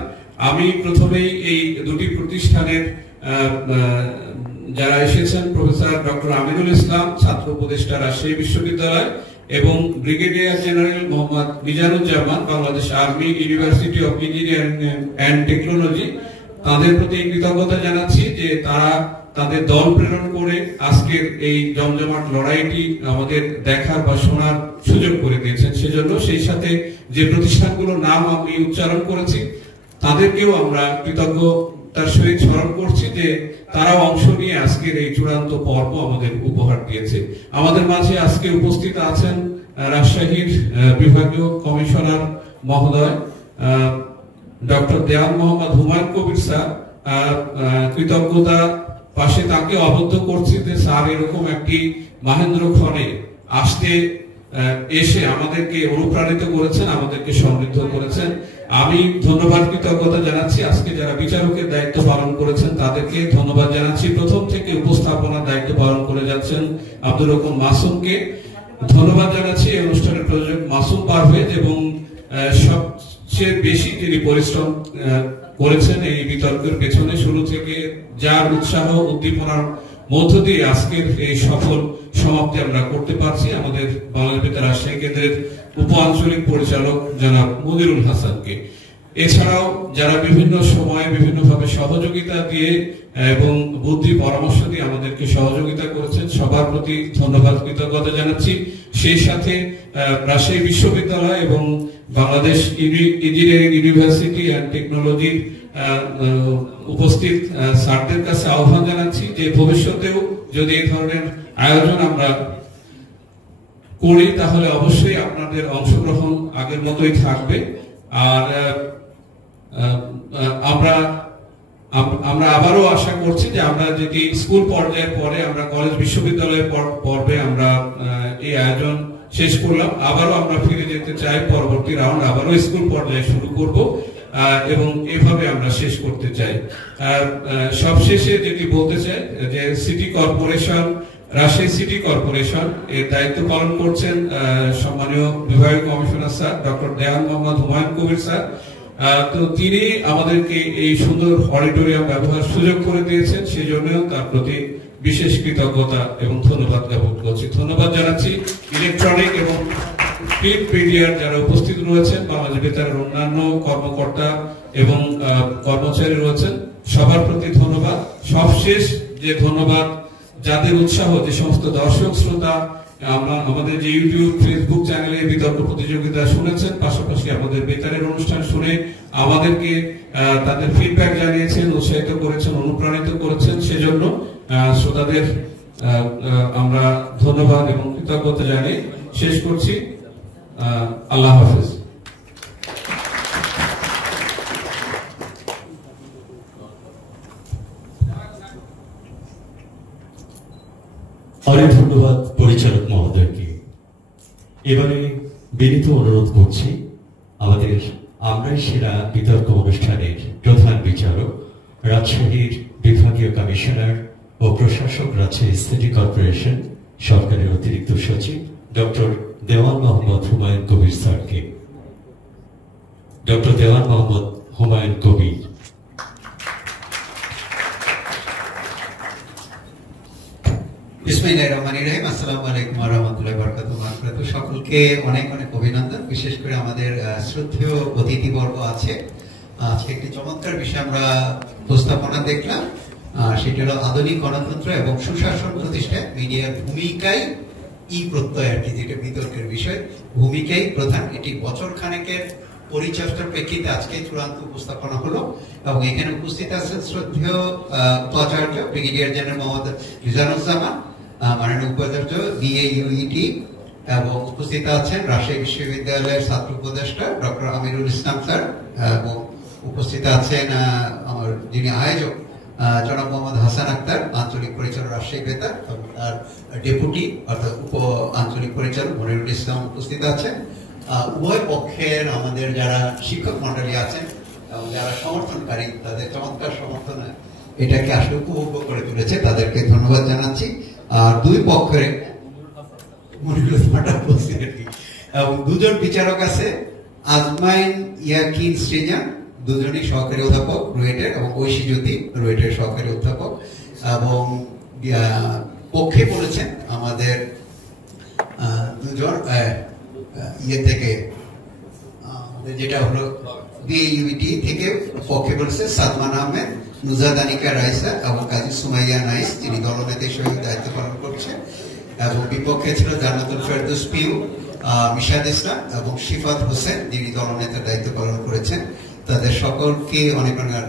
আমি প্রথমেই এই দুটি প্রতিষ্ঠানের যারা এসেছেন, প্রফেসর ডক্টর আমিনুল ইসলাম, ছাত্র উপদেষ্টা রাজশাহী বিশ্ববিদ্যালয়, এবং brigadier general Mohammad Mizanuzzaman, Bangladesh army university of engineering and technology, তাদের প্রতি কৃতজ্ঞতা জানাচ্ছি যে তারা তাদের দল প্রেরণ করে আজকের এই জমজমাট লড়াইটি আমাদের দেখার বা শোনার সুযোগ করে দিয়েছেন। সেজন্য সেই সাথে যে প্রতিষ্ঠানগুলোর নাম আমি উচ্চারণ করেছি তাদেরকেও আমরা কৃতজ্ঞতার সহিত স্মরণ করছি যে তারাও অংশ নিয়ে আজকের এই চূড়ান্ত পর্ব আমাদের উপহার দিয়েছে। আমাদের মাঝে আজকে উপস্থিত আছেন রাজশাহীর বিভাগীয় কমিশনার মহোদয় ডক্টর দেওয়ান মোহাম্মদ হুমায়ুন কবির স্যার। কৃতজ্ঞতা পাশে তাকে আবদ্ধ করছি যে স্যার এরকম একটি মাহেন্দ্রক্ষণে এসে আমাদেরকে অনুপ্রাণিত করেছেন, আমাদেরকে সমৃদ্ধ করেছেন। আমি ধন্যবাদ কৃতজ্ঞতা জানাচ্ছি আজকে যারা বিচারকের দায়িত্ব পালন করেছেন তাদেরকে ধন্যবাদ জানাচ্ছি। প্রথম থেকে উপস্থাপনার দায়িত্ব পালন করে যাচ্ছেন আব্দুর রহমান মাসুমকে ধন্যবাদ জানাচ্ছি। এই অনুষ্ঠানের প্রযোজক মাসুম পারভেজ এবং সবচেয়ে বেশি তিনি পরিশ্রম করেছেন এই বিতর্কের পেছনে, শুরু থেকে যার উৎসাহ উদ্দীপনার মধ্য দিয়ে আজকের এই সফল সমাপ্তি আমরা করতে পারছি আমাদের বাংলাদেশ বেতার রাজশাহী কেন্দ্রের উপ আঞ্চলিক পরিচালক জনাব মুদিরুল হাসানকে। এছাড়াও যারা বিভিন্ন সময়ে বিভিন্নভাবে সহযোগিতা দিয়ে এবং বুদ্ধি পরামর্শ দিয়ে আমাদেরকে সহযোগিতা করেছেন সবার প্রতি ধন্যবাদ কৃতজ্ঞতা জানাচ্ছি। সেই সাথে রাজশাহী বিশ্ববিদ্যালয় এবং বাংলাদেশ ইঞ্জিনিয়ারিং ইউনিভার্সিটি অ্যান্ড টেকনোলজির উপস্থিত স্যারদের কাছে আহ্বান জানাচ্ছি যে ভবিষ্যতেও যদি এই ধরনের আয়োজন আমরা করি তাহলে অবশ্যই আপনাদের অংশগ্রহণ আগের মতোই থাকবে। আর আমরা আবারও আশা করছি যে আমরা যদি স্কুল পর্যায়ের পরে আমরা কলেজ বিশ্ববিদ্যালয়ের পর্বে আমরা এই আয়োজন শেষ করলাম, আবারও আমরা ফিরে যেতে চাই, পরবর্তী রাউন্ড আবারও স্কুল পর্যায়ে শুরু করব এবং এভাবে আমরা শেষ করতে চাই। সবশেষে যেটি বলতে চাই যে city corporation, Rajshahi city corporation এর দায়িত্ব পালন করছেন সম্মানীয় বিভাগীয় কমিশনার স্যার ডক্টর দেওয়ান মোহাম্মদ হুমায়ুন কবির স্যার। তো তিনি আমাদেরকে এই সুন্দর অডিটোরিয়াম ব্যবহার সুযোগ করে দিয়েছেন, সেই জন্য তার প্রতি বিশেষ কৃতজ্ঞতা এবং ধন্যবাদ জ্ঞাপন করছি। ধন্যবাদ জানাচ্ছি ইলেকট্রনিক এবং প্রিন্ট মিডিয়ার যারা উপস্থিত রয়েছেন, বাংলাদেশ বেতারের অন্যান্য কর্মকর্তা এবং কর্মচারী রয়েছেন, সবার প্রতি ধন্যবাদ। সবশেষ যে ধন্যবাদ যাদের উৎসাহ, যে সমস্ত দর্শক শ্রোতা আমাদের যে ইউটিউব ফেসবুক চ্যানেলে বিতর্ক প্রতিযোগিতা শুনেছেন, পাশাপাশি আমাদের বেতারের অনুষ্ঠান শুনে আমাদেরকে তাদের ফিডব্যাক জানিয়েছেন, উৎসাহিত করেছেন, অনুপ্রাণিত করেছেন, সেজন্য শ্রোতাদের আমরা ধন্যবাদ এবং কৃতজ্ঞতা জানিয়ে শেষ করছি। আল্লাহ হাফেজ। অনেক ধন্যবাদ পরিচালক মহোদয়কে। এবারে বিনীত অনুরোধ করছি আমাদের আমরাই সেরা বিতর্ক অনুষ্ঠানের প্রধান বিচারক, রাজশাহীর বিভাগীয় কমিশনার ও প্রশাসক, রাজশাহী সিটি কর্পোরেশন সরকারের অতিরিক্ত সচিব ডক্টর দেওয়ান মোহাম্মদ হুমায়ুন কবির স্যারকে। ডক্টর দেওয়ান মোহাম্মদ হুমায়ুন কবির। বিসমিল্লাহির রহমানির রহিম। আসসালামু আলাইকুম ওয়া রাহমাতুল্লাহি ওয়া বারাকাতুহু। সকলকে অনেক অনেক অভিনন্দন। বিশেষ করে আমাদের শ্রদ্ধেয় অতিথিবর্গ আছে। আজকে একটি চমৎকার বিষয় আমরা উপস্থাপনা দেখলাম, সেটি হলো আধুনিক গণতন্ত্র এবং সুশাসন প্রতিষ্ঠায় মিডিয়ার ভূমিকায় প্রত্যয় আর কি, যেটা বিতর্কের বিষয়। ভূমিকাই প্রধান। এটি বছর খানেকের পরিচর্যার প্রেক্ষিতে আজকে চূড়ান্ত উপস্থাপনা হলো এবং এখানে উপস্থিত আছেন শ্রদ্ধেয় উপাচার্য ব্রিগেডিয়ার জেনারেল মোহাম্মদ রিজানুজ্জামান, মাননীয় উপাচার্য বিএইউইটি, এবং উপস্থিত আছেন রাজশাহী বিশ্ববিদ্যালয়ের ছাত্র উপদেষ্টা ডক্টর আমিরুল ইসলাম স্যার, এবং উপস্থিত আছেন আমার যিনি আয়োজক জনাব মোহাম্মদ হাসান আক্তার, আঞ্চলিক পরিচালক রাজশাহী বেতার, এবং তার ডেপুটি অর্থাৎ উপ আঞ্চলিক পরিচালক মনিরুল ইসলাম উপস্থিত আছেন। উভয় পক্ষের আমাদের যারা শিক্ষক মন্ডলী আছেন এবং যারা সমর্থনকারী, তাদের চমৎকার সমর্থন এটাকে আসলে উপভোগ্য করে তুলেছে, তাদেরকে ধন্যবাদ জানাচ্ছি। আর দুই পক্ষের এবং দুজন বিচারক আছে, আজমাইন ইয়াকিন সৃজন, দুজনই সহকারী অধ্যাপক রুয়েটের, এবং ঐশী জ্যোতি রুয়েটের সহকারী অধ্যাপক, এবং পক্ষে বলেছেন আমাদের দুজন থেকে যেটা হলো বিএইউটি থেকে পক্ষে বলেছে সালমান আহমেদ, নুজাদ আনিকা রাইসা এবং কাজী সুমাইয়া নাইস, যিনি দলনেতা হিসেবে দায়িত্ব পালন করছেন, এবং বিপক্ষে ছিল জান্নাতুল ফেরদৌস পিউ, মিশাদ ইসলাম এবং শিফাত হোসেন, যিনি দলনেতার দায়িত্ব পালন করেছেন। তাদের সকলকে অনেক অনেক,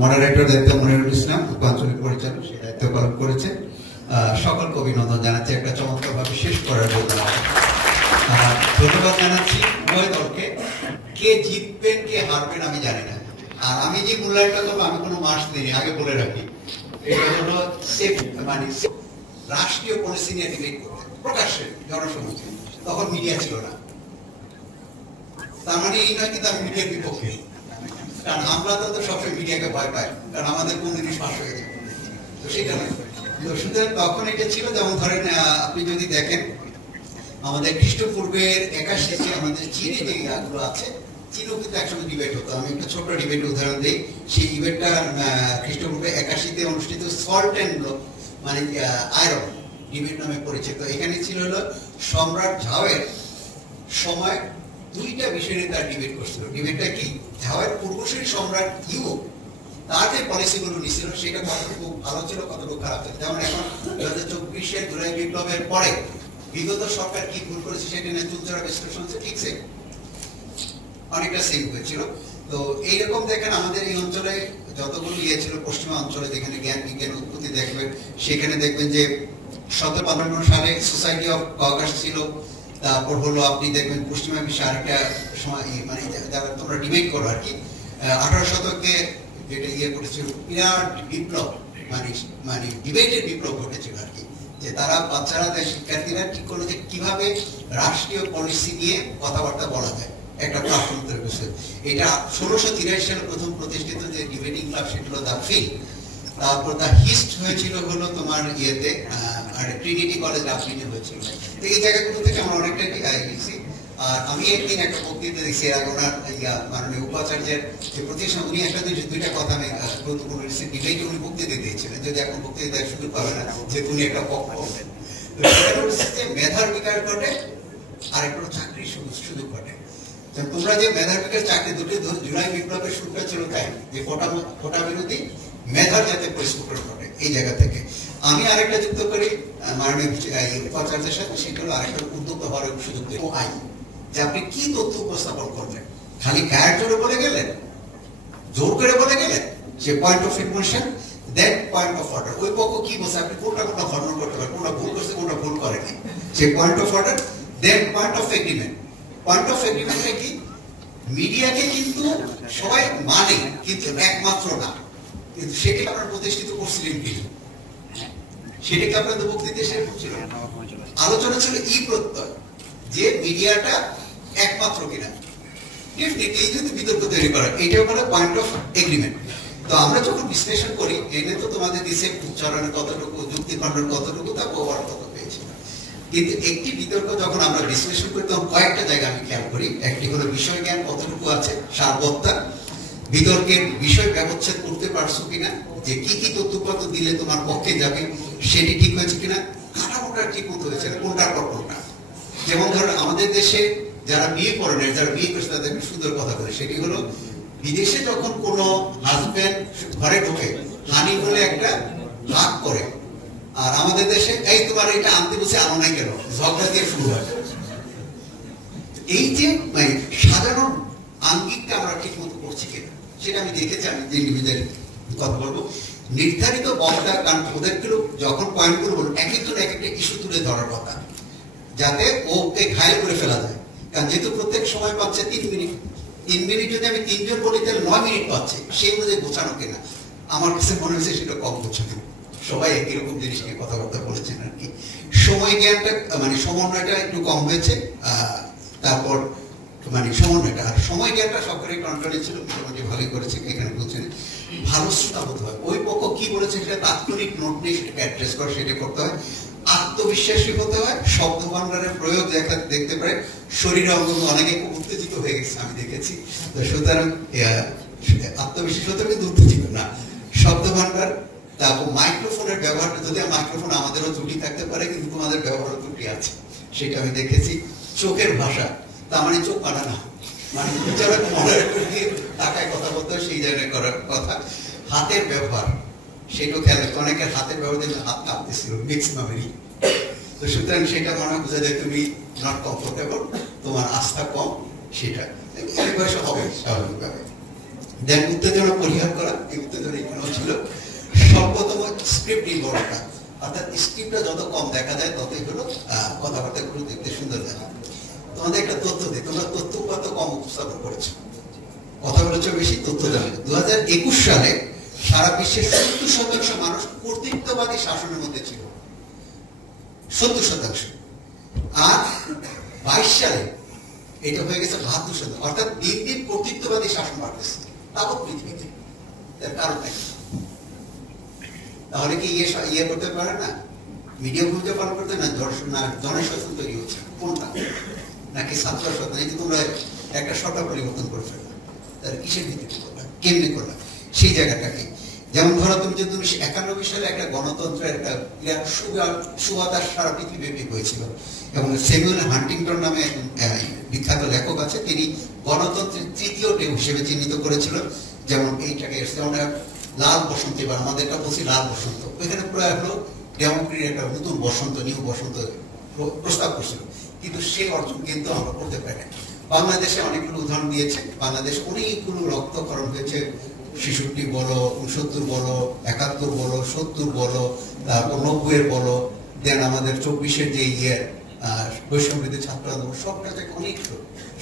মডারেটর দায়িত্ব মনিরুল ইসলাম, উপাঞ্চলিক পরিচালক, সেই দায়িত্ব পালন করেছেন। সকলকে অভিনন্দন জানাচ্ছি একটা চমৎকার ভাবে শেষ করার জন্য। ধন্যবাদ জানাচ্ছি উভয় দলকে। কে জিতবেন কে হারবেন আমি জানি না, আর আমি যে মূল্যায়নটা করবো আমি কোনো মাস দিইনি, আগে বলে রাখি। এটা হলো সেফ, মানে রাষ্ট্রীয় পলিসি নিয়ে ডিবেট করতে প্রকাশ্যে জনসম্মুখে, তখন মিডিয়া ছিল না। তার মানে এই নয় কিন্তু আমি মিডিয়ার বিপক্ষে, কারণ আমরা তো সবসময় মিডিয়াকে ভয় পাই, কারণ আমাদের কোন জিনিস ফাঁস হয়ে যায়, তো সেটা নয়। তো সুতরাং তখন এটা ছিল, যেমন ধরেন আপনি যদি দেখেন আমাদের খ্রিস্টপূর্বের 81 আমাদের চীনে যে ইয়াগুলো আছে, চীনও কিন্তু একসঙ্গে ডিবেট হতো। আমি একটা ছোট্ট ডিবেট উদাহরণ দিই। সেই ডিবেটটা খ্রিস্টপূর্বে 81 অনুষ্ঠিত সল্ট অ্যান্ড মানে আয়রন ডিবেট নামে পরিচিত। এখানে ছিল হলো সম্রাট ঝাওয়ের সময় দুইটা বিষয় নিয়ে তার ডিবেট করছিল। ডিবেটটা কি, ঝাওয়ের পূর্বসূরি সম্রাট ইউ তার যে পলিসিগুলো নিয়েছিল সেটা কতটুকু ভালো ছিল, কতটুকু খারাপ ছিল। যেমন এখন 2024 জুলাই বিপ্লবের পরে বিগত সরকার কি ভুল করেছে সেটা নিয়ে চুলচেরা বিশ্লেষণ হচ্ছে, ঠিক সে অনেকটা সেম হয়েছিল। তো এইরকম দেখেন আমাদের এই অঞ্চলে যতগুলো ছিল, পশ্চিমা অঞ্চলে যেখানে জ্ঞান বিজ্ঞান উৎপত্তি দেখবেন, সেখানে দেখবেন যে 1755 সালে সোসাইটি অফ কগাস ছিল। তারপর হলো আপনি দেখবেন পশ্চিমা বিশ্বে আরেকটা সময়, মানে যারা তোমরা ডিবেট করো আর কি, 18 শতকে যেটা করেছিল বিরাট বিপ্লব, মানে ডিবেটের বিপ্লব ঘটেছিল আর কি, যে তারা বাচ্চারা শিক্ষার্থীরা ঠিক করলো যে কিভাবে রাষ্ট্রীয় পলিসি নিয়ে কথাবার্তা বলা যায়, একটা প্ল্যাটফর্ম তৈরি করছে। এটা 1683 সালে প্রথম প্রতিষ্ঠিত যে ডিবেটিং ক্লাব, সেটা হলো দ্য ফিল্ড। তারপর দ্য হিস্ট হয়েছিল হলো তোমার ইয়েতে, আর ট্রিনিটি কলেজ রাজনীতি হয়েছিল। তো এই জায়গাগুলো থেকে আমরা অনেকটা গেছি। আর আমি একদিন একটা বক্তৃতা দেখছি, ওনার মাননীয় উপাচার্যের যে প্রতিষ্ঠান, উনি একটা দুইটা কথা আমি গুরুত্বপূর্ণ ডিবেটে উনি বক্তৃতা দিয়েছিলেন, যদি এখন বক্তৃতা দেওয়ার সুযোগ পাবে না, যে উনি একটা পক্ষ। মেধার বিকাশ ঘটে আর একটা চাকরির সুযোগ ঘটে। তোমরা যে মেধার বিকাশ চাকরি দুটি জুলাই বিপ্লবের সূত্র ছিল তাই, যে কোটা বিরোধী মেধার যাতে পরিস্ফুটন ঘটে, এই জায়গা থেকে। আমি আরেকটা যুক্ত করি মাননীয় উপাচার্যের সাথে, সেটা হলো আরেকটা উদ্যোক্তা হওয়ার সুযোগ দেয় আইন, যে আপনি কি তথ্য উপস্থাপন করবেন। খালি গায়ের জোরে বলে গেলেন, জোর করে বলে গেলেন, সে point of information, then point of order. ওই পক্ষ কি বলছে, আপনি কোনটা খণ্ডন করতে পারেন, কোনটা ভুল করছে, কোনটা ভুল করেনি, সে point of order, then point of agreement. Point of এগ্রিমেন্টে কি, মিডিয়াকে কিন্তু সবাই মানে, কিন্তু একমাত্র না, কিন্তু সেটাকে আপনারা প্রতিষ্ঠিত করছিলেন কি, সেটাকে আপনাদের বক্তৃতা শেষ করছিল। আলোচনা ছিল প্রত্যয়, যে মিডিয়াটা একমাত্র কিনা। ডেফিনেটলি এই যদি বিতর্ক তৈরি করা, এটা হলো পয়েন্ট অফ এগ্রিমেন্ট। তো আমরা যখন বিশ্লেষণ করি, এনে তো তোমাদের দিছে উচ্চারণের কতটুকু, যুক্তিখণ্ডের কতটুকু, তা ওভার কত পেয়েছি। কিন্তু একটি বিতর্ক যখন আমরা বিশ্লেষণ করি তখন কয়েকটা জায়গা আমি খেয়াল করি। একটি হলো বিষয় জ্ঞান কতটুকু আছে, সারবত্তা, বিতর্কের বিষয় ব্যবচ্ছেদ করতে পারছো কিনা, যে কি কি তথ্যপত্র দিলে তোমার পক্ষে যাবে সেটি ঠিক হয়েছে কিনা, কাঠামোটা ঠিক মতো হয়েছে না, কোনটার পর কোনটা। যেমন ধরো আমাদের দেশে যারা বিয়ে করেন, যারা বিয়ে করছে তাদের সুন্দর কথা বলে, সেটি হলো বিদেশে যখন কোনো হাজবেন্ড ঘরে ঢোকে, হানি বলে একটা ভাগ করে, আর আমাদের দেশে এই তোমার এটা আনতে বসে আনো নাই কেন, ঝগড়া দিয়ে শুরু হয়। এই যে সাজানো আঙ্গিকটা আমরা ঠিক মতো করছি কিনা সেটা আমি দেখেছি। আমি যে ইন্ডিভিজুয়াল কথা বলবো, নির্ধারিত বক্তা, কারণ ওদেরকে যখন পয়েন্টগুলো বলবো এক একজন এক একটা ইস্যু তুলে ধরার কথা, যাতে ওকে ঘায়ল করে ফেলা যায়। কারণ যেহেতু প্রত্যেক সময় পাচ্ছে 3 মিনিট, 3 মিনিট যদি আমি 3 জন বলি তাহলে 9 মিনিট পাচ্ছে, সেই অনুযায়ী গোছানো কিনা। আমার কাছে মনে হয়েছে সেটা কম গোছানো। সবাই একই রকম জিনিস নিয়ে কথাবার্তা বলেছেন আর কি। সময় জ্ঞানটা সমন্বয়টা একটু কম হয়েছে, তারপর সমন্বয়টা আর সময় জ্ঞানটা সরকারি কন্ট্রোলে ছিল, মোটামুটি ভালোই করেছে। এখানে বলছেন ভালো শ্রোতা হতে হয়, ওই পক্ষ কি বলেছে সেটা তাৎক্ষণিক নোট নিয়ে সেটাকে অ্যাড্রেস করা, সেটা করতে হয়। আত্মবিশ্বাসী হতে হয়, শব্দ ভান্ডারের প্রয়োগ দেখতে পারে, শরীরে অঙ্গ অনেকে খুব উত্তেজিত হয়ে গেছে আমি দেখেছি। তো সুতরাং আত্মবিশ্বাস হতে কিন্তু উত্তেজিত না, শব্দ ভান্ডার। তারপর মাইক্রোফোনের ব্যবহারটা, যদি মাইক্রোফোন আমাদেরও ত্রুটি থাকতে পারে কিন্তু তোমাদের ব্যবহারও ত্রুটি আছে, সেটা আমি দেখেছি। চোখের ভাষা, তার মানে চোখ পাড়া না, মানে যারা মনের দিয়ে টাকায় কথা বলতে হয় সেই জায়গায় করার কথা। হাতের ব্যবহার, সেটাও খেয়াল রাখতে, অনেকের হাতের ব্যবহার দেখলে হাত কাঁপতেছিল ম্যাক্সিমামেরই। তো সুতরাং সেটা মনে হয় বোঝা যায় তুমি নট কমফোর্টেবল, তোমার আস্থা কম, সেটা এই বয়সে হবে স্বাভাবিকভাবে। দেন উত্তেজনা পরিহার করা, এই উত্তেজনা এখানেও ছিল। স্বল্পতম স্ক্রিপ্ট নির্ভরতা, অর্থাৎ স্ক্রিপ্টটা যত কম দেখা যায় ততই হলো কথাবার্তাগুলো দেখতে সুন্দর দেখা। তোমাদের একটা তথ্য দিই, তোমরা তথ্য কত কম উপস্থাপন করেছো, কথা বলেছো বেশি, তথ্য দেবে। 2021 সালে সারা বিশ্বের 70% মানুষ কর্তৃত্ববাদী শাসনের মধ্যে ছিল, 70%। আর 22 সালে এটা হয়ে গেছে 72%, অর্থাৎ দিন দিন কর্তৃত্ববাদী শাসন বাড়তেছে তাবৎ পৃথিবীতে। তার কারণ নাকি তাহলে কি ইয়ে করতে পারে না, মিডিয়া ভূমিকা পালন করতে না, জনসচেতন তৈরি হচ্ছে কোনটা, নাকি ছাত্র সচেতন? এই যে তোমরা একটা সরকার পরিবর্তন করে ফেলবে, তার কিসের ভিত্তিতে করবে, কেমনি করবে, সেই জায়গাটাকে। যেমন ধরো তুমি যে 1991 সালে একটা গণতন্ত্রের একটা সুবাতাস সারা পৃথিবীব্যাপী হয়েছিল, এবং স্যামুয়েল হান্টিংটন নামে বিখ্যাত লেখক আছে, তিনি গণতন্ত্রের তৃতীয় ঢেউ হিসেবে চিহ্নিত করেছিল। যেমন এইটাকে আমরা লাল বসন্ত, এবার আমাদেরটা বলছি লাল বসন্ত, ওইখানে প্রায় হলো ডেমোক্রেটিক একটা নতুন বসন্ত, নিউ বসন্ত প্রস্তাব করছিল, কিন্তু সেই অর্জন কিন্তু আমরা করতে পারি না। বাংলাদেশে অনেকগুলো উদাহরণ দিয়েছে, বাংলাদেশে অনেকগুলো রক্তকরণ হয়েছে, 66 বলো, 69 বলো, 71 বলো, 70 বলো, তারপর 90 বলো, দেন আমাদের 24-এর যে বৈষম্যবিরোধী ছাত্র আন্দোলন, সবটা থেকে অনেক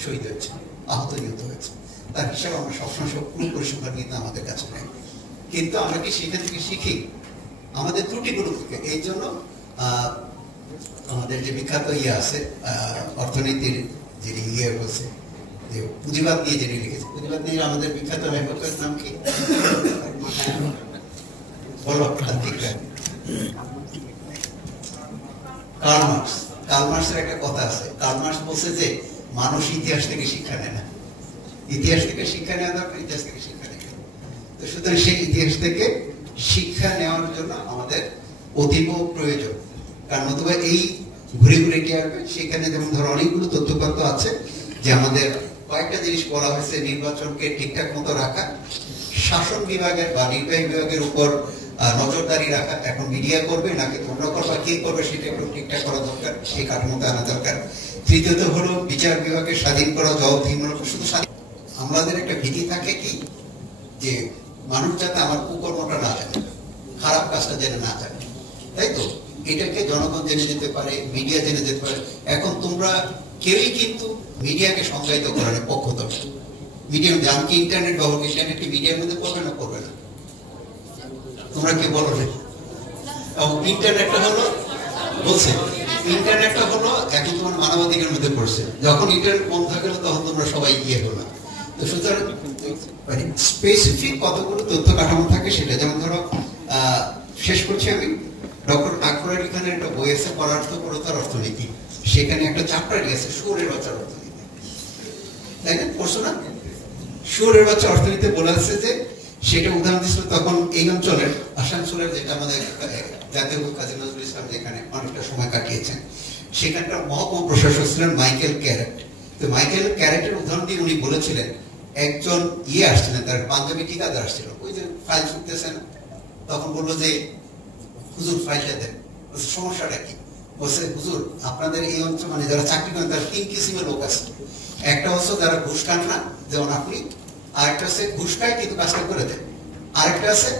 শহীদ হয়েছে, আহত নিহত হয়েছে। তার হিসাবে আমরা সবসময় সব পুরো পরিসংখ্যান কিন্তু আমাদের কাছে নেই, কিন্তু আমরা কি সেখান থেকে শিখি আমাদের ত্রুটিগুলো থেকে। এই জন্য আমাদের যে বিখ্যাত আছে অর্থনীতির যিনি বলছে যে পুঁজিবাদ নিয়ে যিনি লিখেছে, পুঁজিবাদ নিয়ে আমাদের বিখ্যাত লেখকের নাম কি বলো? Karl Marx. কার্ল মার্কসের একটা কথা আছে, কার্ল মার্কস বলছে যে মানুষ ইতিহাস থেকে শিক্ষা নেয় না, ইতিহাস থেকে শিক্ষা নেওয়া দরকার, ইতিহাস থেকে শিক্ষা নেয়। তো সুতরাং সেই ইতিহাস থেকে শিক্ষা নেওয়ার জন্য আমাদের অতীব প্রয়োজন, কারণ নতুবা এই ঘুরে ঘুরে কি আসবে। সেখানে যেমন ধরো অনেকগুলো তথ্যপত্র আছে যে আমাদের কয়েকটা জিনিস বলা হয়েছে, নির্বাচনকে ঠিকঠাক মতো রাখা, শাসন বিভাগের বা নির্বাহী বিভাগের উপর নজরদারি রাখা, এখন মিডিয়া করবে নাকি তোমরা করবা, কে করবে সেটা একটু ঠিকঠাক করা দরকার, সেই কাঠামোতে আনা দরকার। তৃতীয়ত হলো বিচার বিভাগকে স্বাধীন করা, জবাবদিহিমূলক, শুধু স্বাধীন। আমাদের একটা ভীতি থাকে কি যে মানুষ যাতে আমার কুকর্মটা না জানে, খারাপ কাজটা জেনে না জানে, তাই তো? এটাকে জনগণ জেনে যেতে পারে, মিডিয়া জেনে যেতে পারে। এখন তোমরা কেউই কিন্তু মিডিয়াকে সংজ্ঞায়িত করে না পক্ষতর। মিডিয়াম জান কি ইন্টারনেট ব্যবহার, ইন্টারনেট কি মিডিয়ার মধ্যে পড়বে না পড়বে না? তোমরা কি বলো না? ইন্টারনেটটা হলো বলছে ইন্টারনেটটা হলো এখন তোমার মানবাধিকারের মধ্যে পড়ছে, যখন ইন্টারনেট বন্ধ হয়ে গেল তখন তোমরা সবাই ইয়ে হলো। তো সুতরাং মানে স্পেসিফিক কতগুলো তথ্য কাঠামো থাকে সেটা, যেমন ধরো শেষ করছি আমি, ডক্টর আকবর আলী খানের একটা বই আছে পরার্থপরতার অর্থনীতি, সেখানে একটা চ্যাপ্টারই আছে শুয়োরের বাচ্চার অর্থনীতি, তাই না? পড়ছো না? শুয়োরের বাচ্চা অর্থনীতি বলা আছে যে সেটা উদাহরণ দিচ্ছিল তখন এই অঞ্চলের আসানসোলের, যেটা আমাদের জাতীয় কাজী নজরুল ইসলাম যেখানে অনেকটা সময় কাটিয়েছেন, সেখানকার মহকুমা প্রশাসক ছিলেন মাইকেল ক্যারেট। তো মাইকেল ক্যারেটের উদাহরণ দিয়ে উনি বলেছিলেন একজন আসছিলেন, তার পাঞ্জাবি ঠিকাদার আসছিল, ওই যে ফাইল ছুটতেছেন, তখন বললো যে হুজুর ফাইলটা দেন। সমস্যাটা কি? বলছে হুজুর আপনাদের এই অঞ্চল মানে যারা চাকরি করেন তার 3 কিসিমের লোক আছে। একটা হচ্ছে যারা ঘুষ খান না, যেমন আপনি, আরেকটা আছে ঘুষ খায় কিন্তু কাজটা করে দেয়, আরেকটা আছে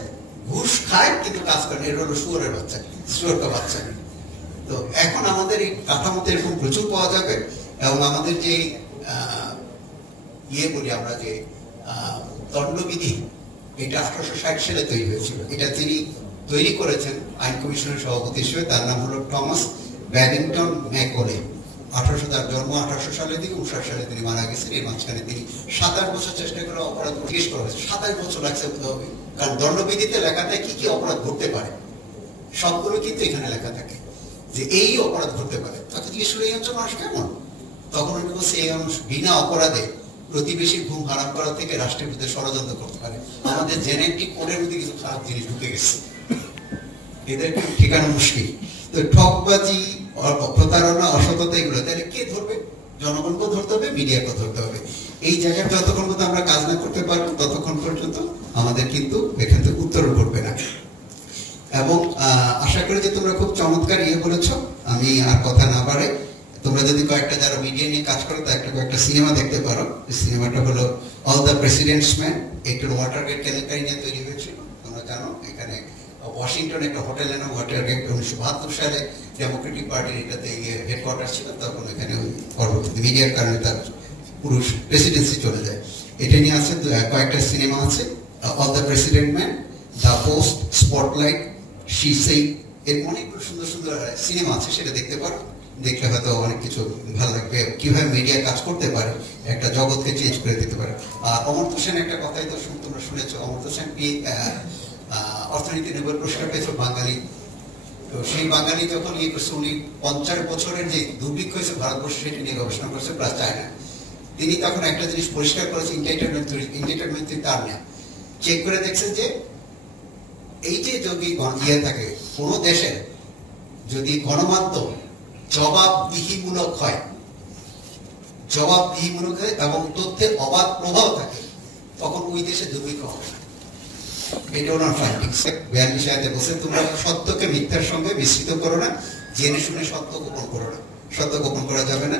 ঘুষ খায় কিন্তু কাজ করেন, এর হলো শুয়োরের বাচ্চা, শুয়োরটা বাচ্চা। তো এখন আমাদের এই কাঠামোতে এরকম প্রচুর পাওয়া যাবে, এবং আমাদের যে বলি আমরা যে দণ্ডবিধি, এটা 1860 সালে তৈরি হয়েছিল। এটা তিনি তৈরি করেছেন আইন কমিশনের সভাপতি হিসেবে, তার নাম হলো টমাস ব্যাবিংটন ম্যাকলে। 1800 তার জন্ম 1800 সালে থেকে 59 সালে তিনি মারা গেছেন। এই মাঝখানে তিনি 27 বছর চেষ্টা করে অপরাধ কেস করা হয়েছে। 27 বছর লাগছে হবে, কারণ দণ্ডবিধিতে লেখা থাকে কি কি অপরাধ ঘটতে পারে, সবগুলো কিন্তু এখানে লেখা থাকে যে এই অপরাধ ঘটতে পারে। তাকে জিজ্ঞেস করে এই অঞ্চল মানুষ কেমন, তখন উনি বলছে এই মানুষ বিনা অপরাধে প্রতিবেশীর ঘুম হারাম করা থেকে রাষ্ট্রের বিরুদ্ধে ষড়যন্ত্র করতে পারে। আমাদের জেনেটিক কোডের মধ্যে কিছু খারাপ জিনিস ঢুকে গেছে, এদের ঠিকানা মুশকিল। তো ঠকবাজি, প্রতারণা, অসততা, এগুলো তাহলে কে ধরবে? জনগণকে ধরতে হবে, মিডিয়াকে ধরতে হবে। এই জায়গায় যতক্ষণ পর্যন্ত আমরা কাজ না করতে পারবো ততক্ষণ পর্যন্ত আমাদের কিন্তু এখান থেকে উত্তরণ ঘটবে না। এবং আশা করি যে তোমরা খুব চমৎকার বলেছ। আমি আর কথা না বাড়ে, তোমরা যদি কয়েকটা যারা মিডিয়া নিয়ে কাজ করো তা কয়েকটা সিনেমা দেখতে পারো। সিনেমাটা হলো অল দ্য প্রেসিডেন্টস ম্যান, একটু ওয়াটারগেট কেলেঙ্কারি নিয়ে তৈরি হয়েছিল। তোমরা জানো এখানে ওয়াশিংটনে একটা হোটেলের নাম ওয়াটারগেট। 1972 সালে ডেমোক্রেটিক পার্টির এটাতে হেডকোয়ার্টার ছিল, তখন এখানে পরবর্তী মিডিয়ার কারণে তার পুরুষ প্রেসিডেন্সি চলে যায়। এটা নিয়ে আছে কয়েকটা সিনেমা আছে, all the president man, the post, spotlight, she সেই, এর অনেকগুলো সুন্দর সুন্দর সিনেমা আছে, সেটা দেখতে পারো। দেখলে হয়তো অনেক কিছু ভালো লাগবে, কিভাবে মিডিয়া কাজ করতে পারে, একটা জগৎকে চেঞ্জ করে দিতে পারে। অমর্ত্য সেন একটা কথাই তো তোমরা শুনেছো, অমর্ত্য সেন অর্থনীতি নোবেল পুরস্কার পেয়েছে, বাঙালি। তো সেই বাঙালি যখন করছে, উনি 50 বছরের যে দুর্ভিক্ষ হয়েছে ভারতবর্ষে সেটা নিয়ে গবেষণা করেছে, প্লাস চায়না। তিনি তখন একটা জিনিস পরিষ্কার করেছে, এন্টারটেনমেন্ট তার নেই, চেক করে দেখছেন যে এই যে যদি থাকে কোন দেশের যদি গণমাধ্যম জবাবদিহিমূলক হয় এবং তথ্যের অবাধ প্রভাব থাকে, তখন ওই দেশে দুর্ভিক্ষ হবে না। এটা ওনার ফাইন্ডিংস। 42 আয়াতে বলছে তোমরা সত্যকে মিথ্যার সঙ্গে মিশ্রিত করো না, জেনে শুনে সত্য গোপন করো না। সত্য গোপন করা যাবে না।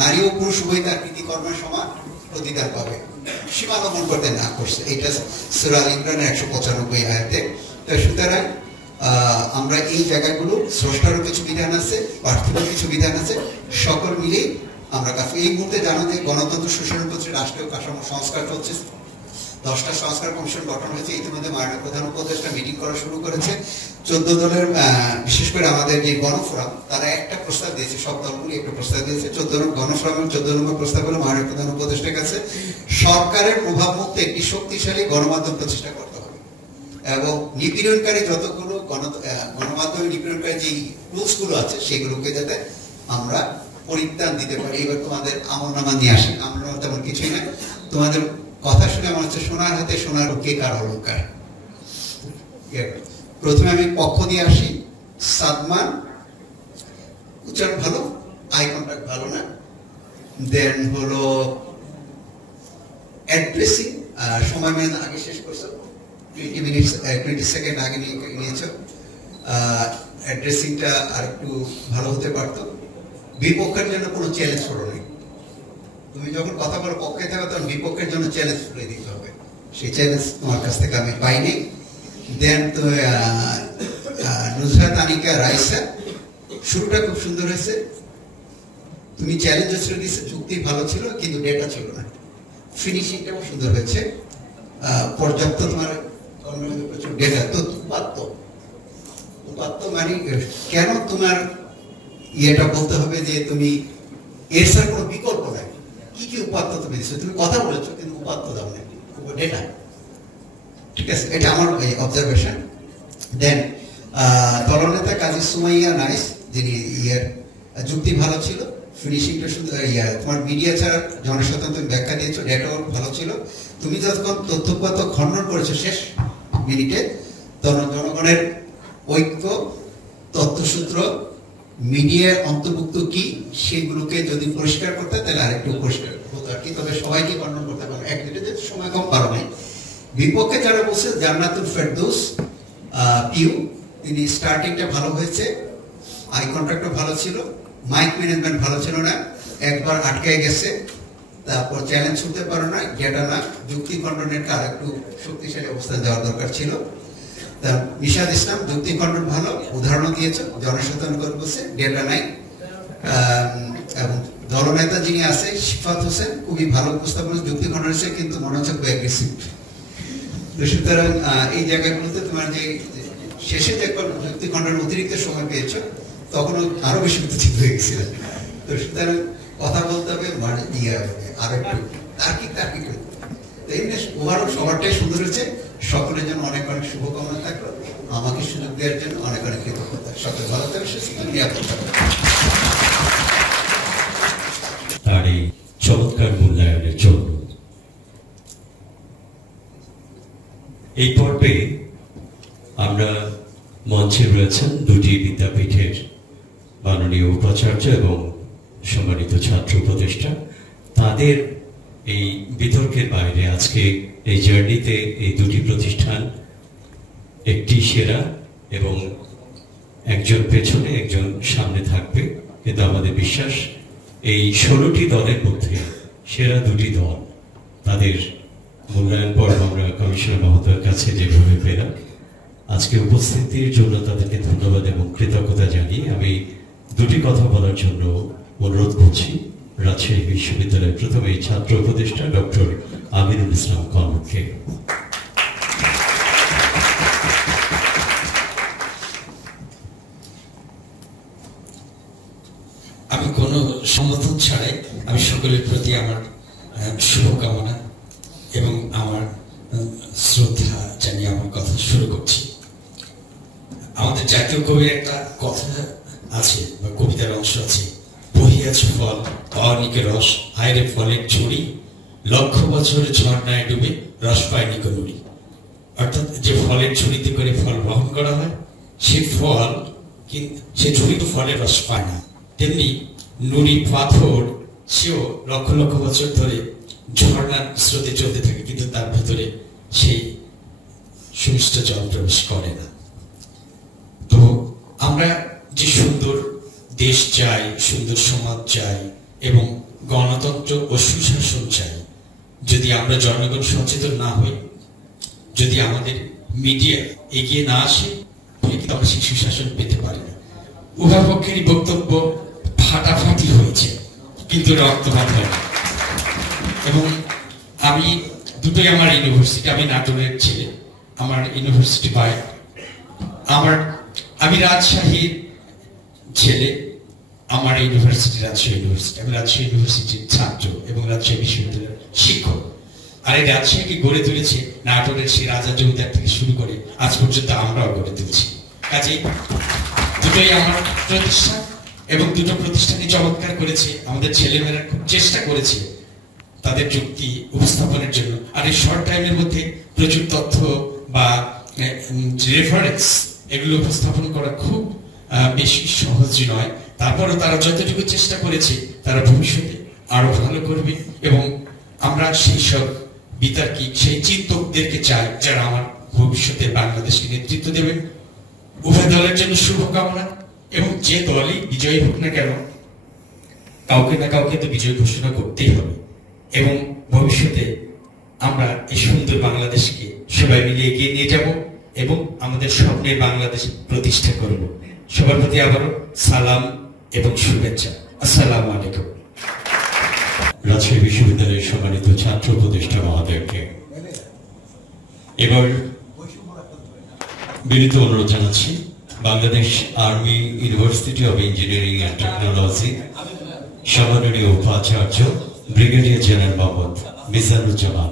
নারী ও পুরুষ উভয় তার কৃতিকর্মের সমান প্রতিদান পাবে, সীমা লঙ্ঘন করতে না করছে। এটা সূরা আল ইমরানের 195 আয়াতে। তো সুতরাং আমরা এই জায়গাগুলো, স্রষ্টারও কিছু বিধান আছে, পার্থিব কিছু বিধান আছে, সকল মিলেই আমরা কাজ। এই মুহূর্তে জানো যে গণতন্ত্র শোষণের প্রতি রাষ্ট্রীয় কাঠামো সংস্কার হচ্ছে। 10টা সংস্কার কমিশন গঠন হয়েছে। ইতিমধ্যে মাননীয় প্রধান উপদেষ্টা মিটিং করা শুরু করেছে। 14 দলের, বিশেষ করে আমাদের যে গণফোরাম, তারা একটা প্রস্তাব দিয়েছে, সব দলগুলি একটা প্রস্তাব দিয়েছে। 14 গণফোরামের 14 নম্বর প্রস্তাব হলো মাননীয় প্রধান উপদেষ্টার কাছে সরকারের প্রভাব মুক্ত একটি শক্তিশালী গণমাধ্যম প্রতিষ্ঠা করতে হবে, এবং নিপীড়নকারী যতগুলো গণমাধ্যমে নিপীড়নকারী যে রুলস গুলো আছে সেগুলোকে যাতে আমরা পরিত্রাণ দিতে পারি। এবার তোমাদের আমলনামা নিয়ে আসেন। আমলনামা তেমন কিছুই না, তোমাদের কথা শুনে আমার হচ্ছে সোনার হাতে সোনার কে কার অলঙ্কার। প্রথমে আমি পক্ষ দিয়ে আসি। সাদমান, উচ্চারণ ভালো, আই কন্টাক্ট ভালো না। দেন হলো অ্যাড্রেসিং, সময় মেনে আগে শেষ করছো, 20 মিনিট 20 সেকেন্ড আগে নিয়েছো। অ্যাড্রেসিংটা আর একটু ভালো হতে পারতো। বিপক্ষের জন্য কোনো চ্যালেঞ্জ করো নেই। তুমি যখন কথা বলো পক্ষে থাকো তখন বিপক্ষের জন্য চ্যালেঞ্জ করে দিতে হবে। সেই চ্যালেঞ্জ তোমার কাছ থেকে আমি পাইনি। দেন তো নুসরাত আনিকা রাইসা, শুরুটা খুব সুন্দর হয়েছে। তুমি চ্যালেঞ্জ ছিল দিয়েছে, যুক্তি ভালো ছিল কিন্তু ডেটা ছিল না। ফিনিশিংটাও সুন্দর হয়েছে, পর্যাপ্ত তোমার ডেটা। তো উপাত্ত মানে কেন তোমার ইয়েটা বলতে হবে যে তুমি এর স্যার কোনো বিকল্প নাই, কি কি উপাত্ত তুমি দিচ্ছ, তুমি কথা বলেছো কিন্তু উপাত্ত দাও না, ডেটা। ঠিক আছে, এটা আমার অবজারভেশন। দেন দলনেতা কাজী সুমাইয়া নাইস, যিনি যুক্তি ভালো ছিল, ফিনিশিংটা শুধু তোমার মিডিয়া ছাড়া জনসাধারণ তুমি ব্যাখ্যা দিয়েছো, ডেটাও ভালো ছিল। তুমি যতক্ষণ তথ্যপত্র খণ্ডন করেছো শেষ মিনিটে, তখন জনগণের ঐক্য, তথ্যসূত্র, মিডিয়ার অন্তর্ভুক্ত কি সেগুলোকে যদি পরিষ্কার করতে তাহলে আরেকটু পরিষ্কার হতো আর কি। তবে সবাইকে খণ্ডন করতে পারো, এক মিনিটে সময় কম পারো নাই। বিপক্ষে যারা বলছে জান্নাতুল ফেরদৌস পিউ, তিনি স্টার্টিংটা ভালো হয়েছে, আই কন্ট্যাক্টও ভালো ছিল, মাইক ম্যানেজমেন্ট ভালো ছিল না, একবার আটকে গেছে, তারপর চ্যালেঞ্জ করতে পারো না, যেটা না যুক্তি খণ্ডনের আর একটু শক্তিশালী অবস্থায় যাওয়ার দরকার ছিল। তা নিশাদ ইসলাম যুক্তি খণ্ডন ভালো, উদাহরণ দিয়েছে, জনসাধারণ বলছে ডেটা নাই। এবং দলনেতা যিনি আছে শিফাত হোসেন, খুবই ভালো উপস্থাপন, যুক্তি খণ্ডন হয়েছে, কিন্তু মনে হচ্ছে খুব অ্যাগ্রেসিভ। সুতরাং এই জায়গাগুলোতে তোমার যে শেষে যে যুক্তি খণ্ডনের অতিরিক্ত সময় পেয়েছো, তখন আরো বেশি উত্তেজিত হয়ে গেছিল। তো সুতরাং কথা বলতে হবে আর একটু তার্কিক এমনি ওভারঅল সবারটাই সুন্দর হয়েছে। সকলের জন্য অনেক অনেক শুভকামনা থাকলো, আমাকে সুযোগ দেওয়ার জন্য অনেক অনেক কৃতজ্ঞতা। সকলে ভালো থাকবে, সুস্থ নিরাপদ থাকবে। তার এই চমৎকার মূল্যায়নের জন্য এই পর্বে আমরা মঞ্চে রয়েছেন দুটি বিদ্যাপীঠের মাননীয় উপাচার্য এবং সম্মানিত ছাত্র উপদেষ্টা। তাদের এই বিতর্কের বাইরে আজকে এই জার্নিতে এই দুটি প্রতিষ্ঠান একটি সেরা এবং একজন পেছনে একজন সামনে থাকবে, কিন্তু আমাদের বিশ্বাস এই 16টি দলের মধ্যে সেরা দুটি দল, তাদের মূল্যায়ন পর্ব আমরা কমিশনার মহোদয়ের কাছে যেভাবে পেলাম, আজকে উপস্থিতির জন্য তাদেরকে ধন্যবাদ এবং কৃতজ্ঞতা জানিয়ে আমি দুটি কথা বলার জন্য অনুরোধ করছি রাজশাহী বিশ্ববিদ্যালয়ের প্রথম এই ছাত্র উপদেষ্টা ডক্টর আমিনুল ইসলাম কনককে। আমি কোনো সমর্থন ছাড়াই আমি সকলের প্রতি আমার শুভকামনা এবং আমার শ্রদ্ধা জানিয়ে আমার কথা শুরু করছি। আমাদের জাতীয় কবির একটা কথা আছে বা কবিতার অংশ আছে, বহিয়াছে ফল অনিকে রস, হায়রে ফলের ঝুড়ি, লক্ষ বছরের ঝর্ণায় ডুবে রস পায় নিকো নুড়ি। অর্থাৎ যে ফলের ঝুড়িতে করে ফল বহন করা হয়, সে ফল সে ঝুড়ি তো ফলের রস পায় না, তেমনি নুড়ি পাথর সেও লক্ষ লক্ষ বছর ধরে ঝর্ণার স্রোতে চলতে থাকে, কিন্তু তার ভেতরে সেই সুমিষ্ট জল প্রবেশ করে না। তো আমরা যে সুন্দর দেশ চাই, সুন্দর সমাজ চাই এবং গণতন্ত্র ও সুশাসন চাই, যদি আমরা জনগণ সচেতন না হই, যদি আমাদের মিডিয়া এগিয়ে না আসে, তাহলে কিন্তু আমরা সেই সুশাসন পেতে পারি না। উভয় পক্ষেরই বক্তব্য ফাটাফাটি হয়েছে, কিন্তু রক্তপাত হয়নি। এবং আমি দুটোই আমার ইউনিভার্সিটি, আমি নাটোরের ছেলে, আমার ইউনিভার্সিটি পাই, আমি রাজশাহীর ছেলে, আমার ইউনিভার্সিটি রাজশাহী ইউনিভার্সিটি, আমি রাজশাহী ইউনিভার্সিটির ছাত্র এবং রাজশাহী বিশ্ববিদ্যালয়ের শিক্ষক। আর এই রাজশাহীকে গড়ে তুলেছে নাটোরের সেই রাজা জমিদার থেকে শুরু করে আজ পর্যন্ত আমরাও গড়ে তুলছি। কাজেই দুটোই আমার প্রতিষ্ঠান এবং দুটো প্রতিষ্ঠানই চমৎকার করেছে, আমাদের ছেলেমেয়েরা খুব চেষ্টা করেছে তাদের যুক্তি উপস্থাপনের জন্য। আর এই শর্ট টাইমের মধ্যে প্রচুর তথ্য বা রেফারেন্স এগুলো উপস্থাপন করা খুব বেশি সহজ নয়। তারপরও তারা যতটুকু চেষ্টা করেছে তারা ভবিষ্যতে আরো ভালো করবে এবং আমরা সেই সব বিতার্কিক, সেই চিন্তকদেরকে চাই যারা আমার ভবিষ্যতে বাংলাদেশকে নেতৃত্ব দেবেন। উভয় দলের জন্য শুভকামনা এবং যে দলই বিজয়ী হোক না কেন, কাউকে না কাউকে তো বিজয় ঘোষণা করতেই হবে এবং ভবিষ্যতে আমরা এই সুন্দর বাংলাদেশকে সবাই মিলে এগিয়ে নিয়ে যাব এবং আমাদের স্বপ্নের বাংলাদেশ প্রতিষ্ঠা করব। সবার প্রতি আবারও সালাম এবং শুভেচ্ছা। আসসালামু আলাইকুম। রাজশাহী বিশ্ববিদ্যালয়ের সম্মানিত ছাত্র উপদেষ্টা মহোদয়কে এবার বিনীত অনুরোধ জানাচ্ছি Bangladesh army university of engineering and technology সম্মাননীয় উপাচার্য ব্রিগেডিয়ার জেনারেল মোহাম্মদ মিজানুজ্জামান,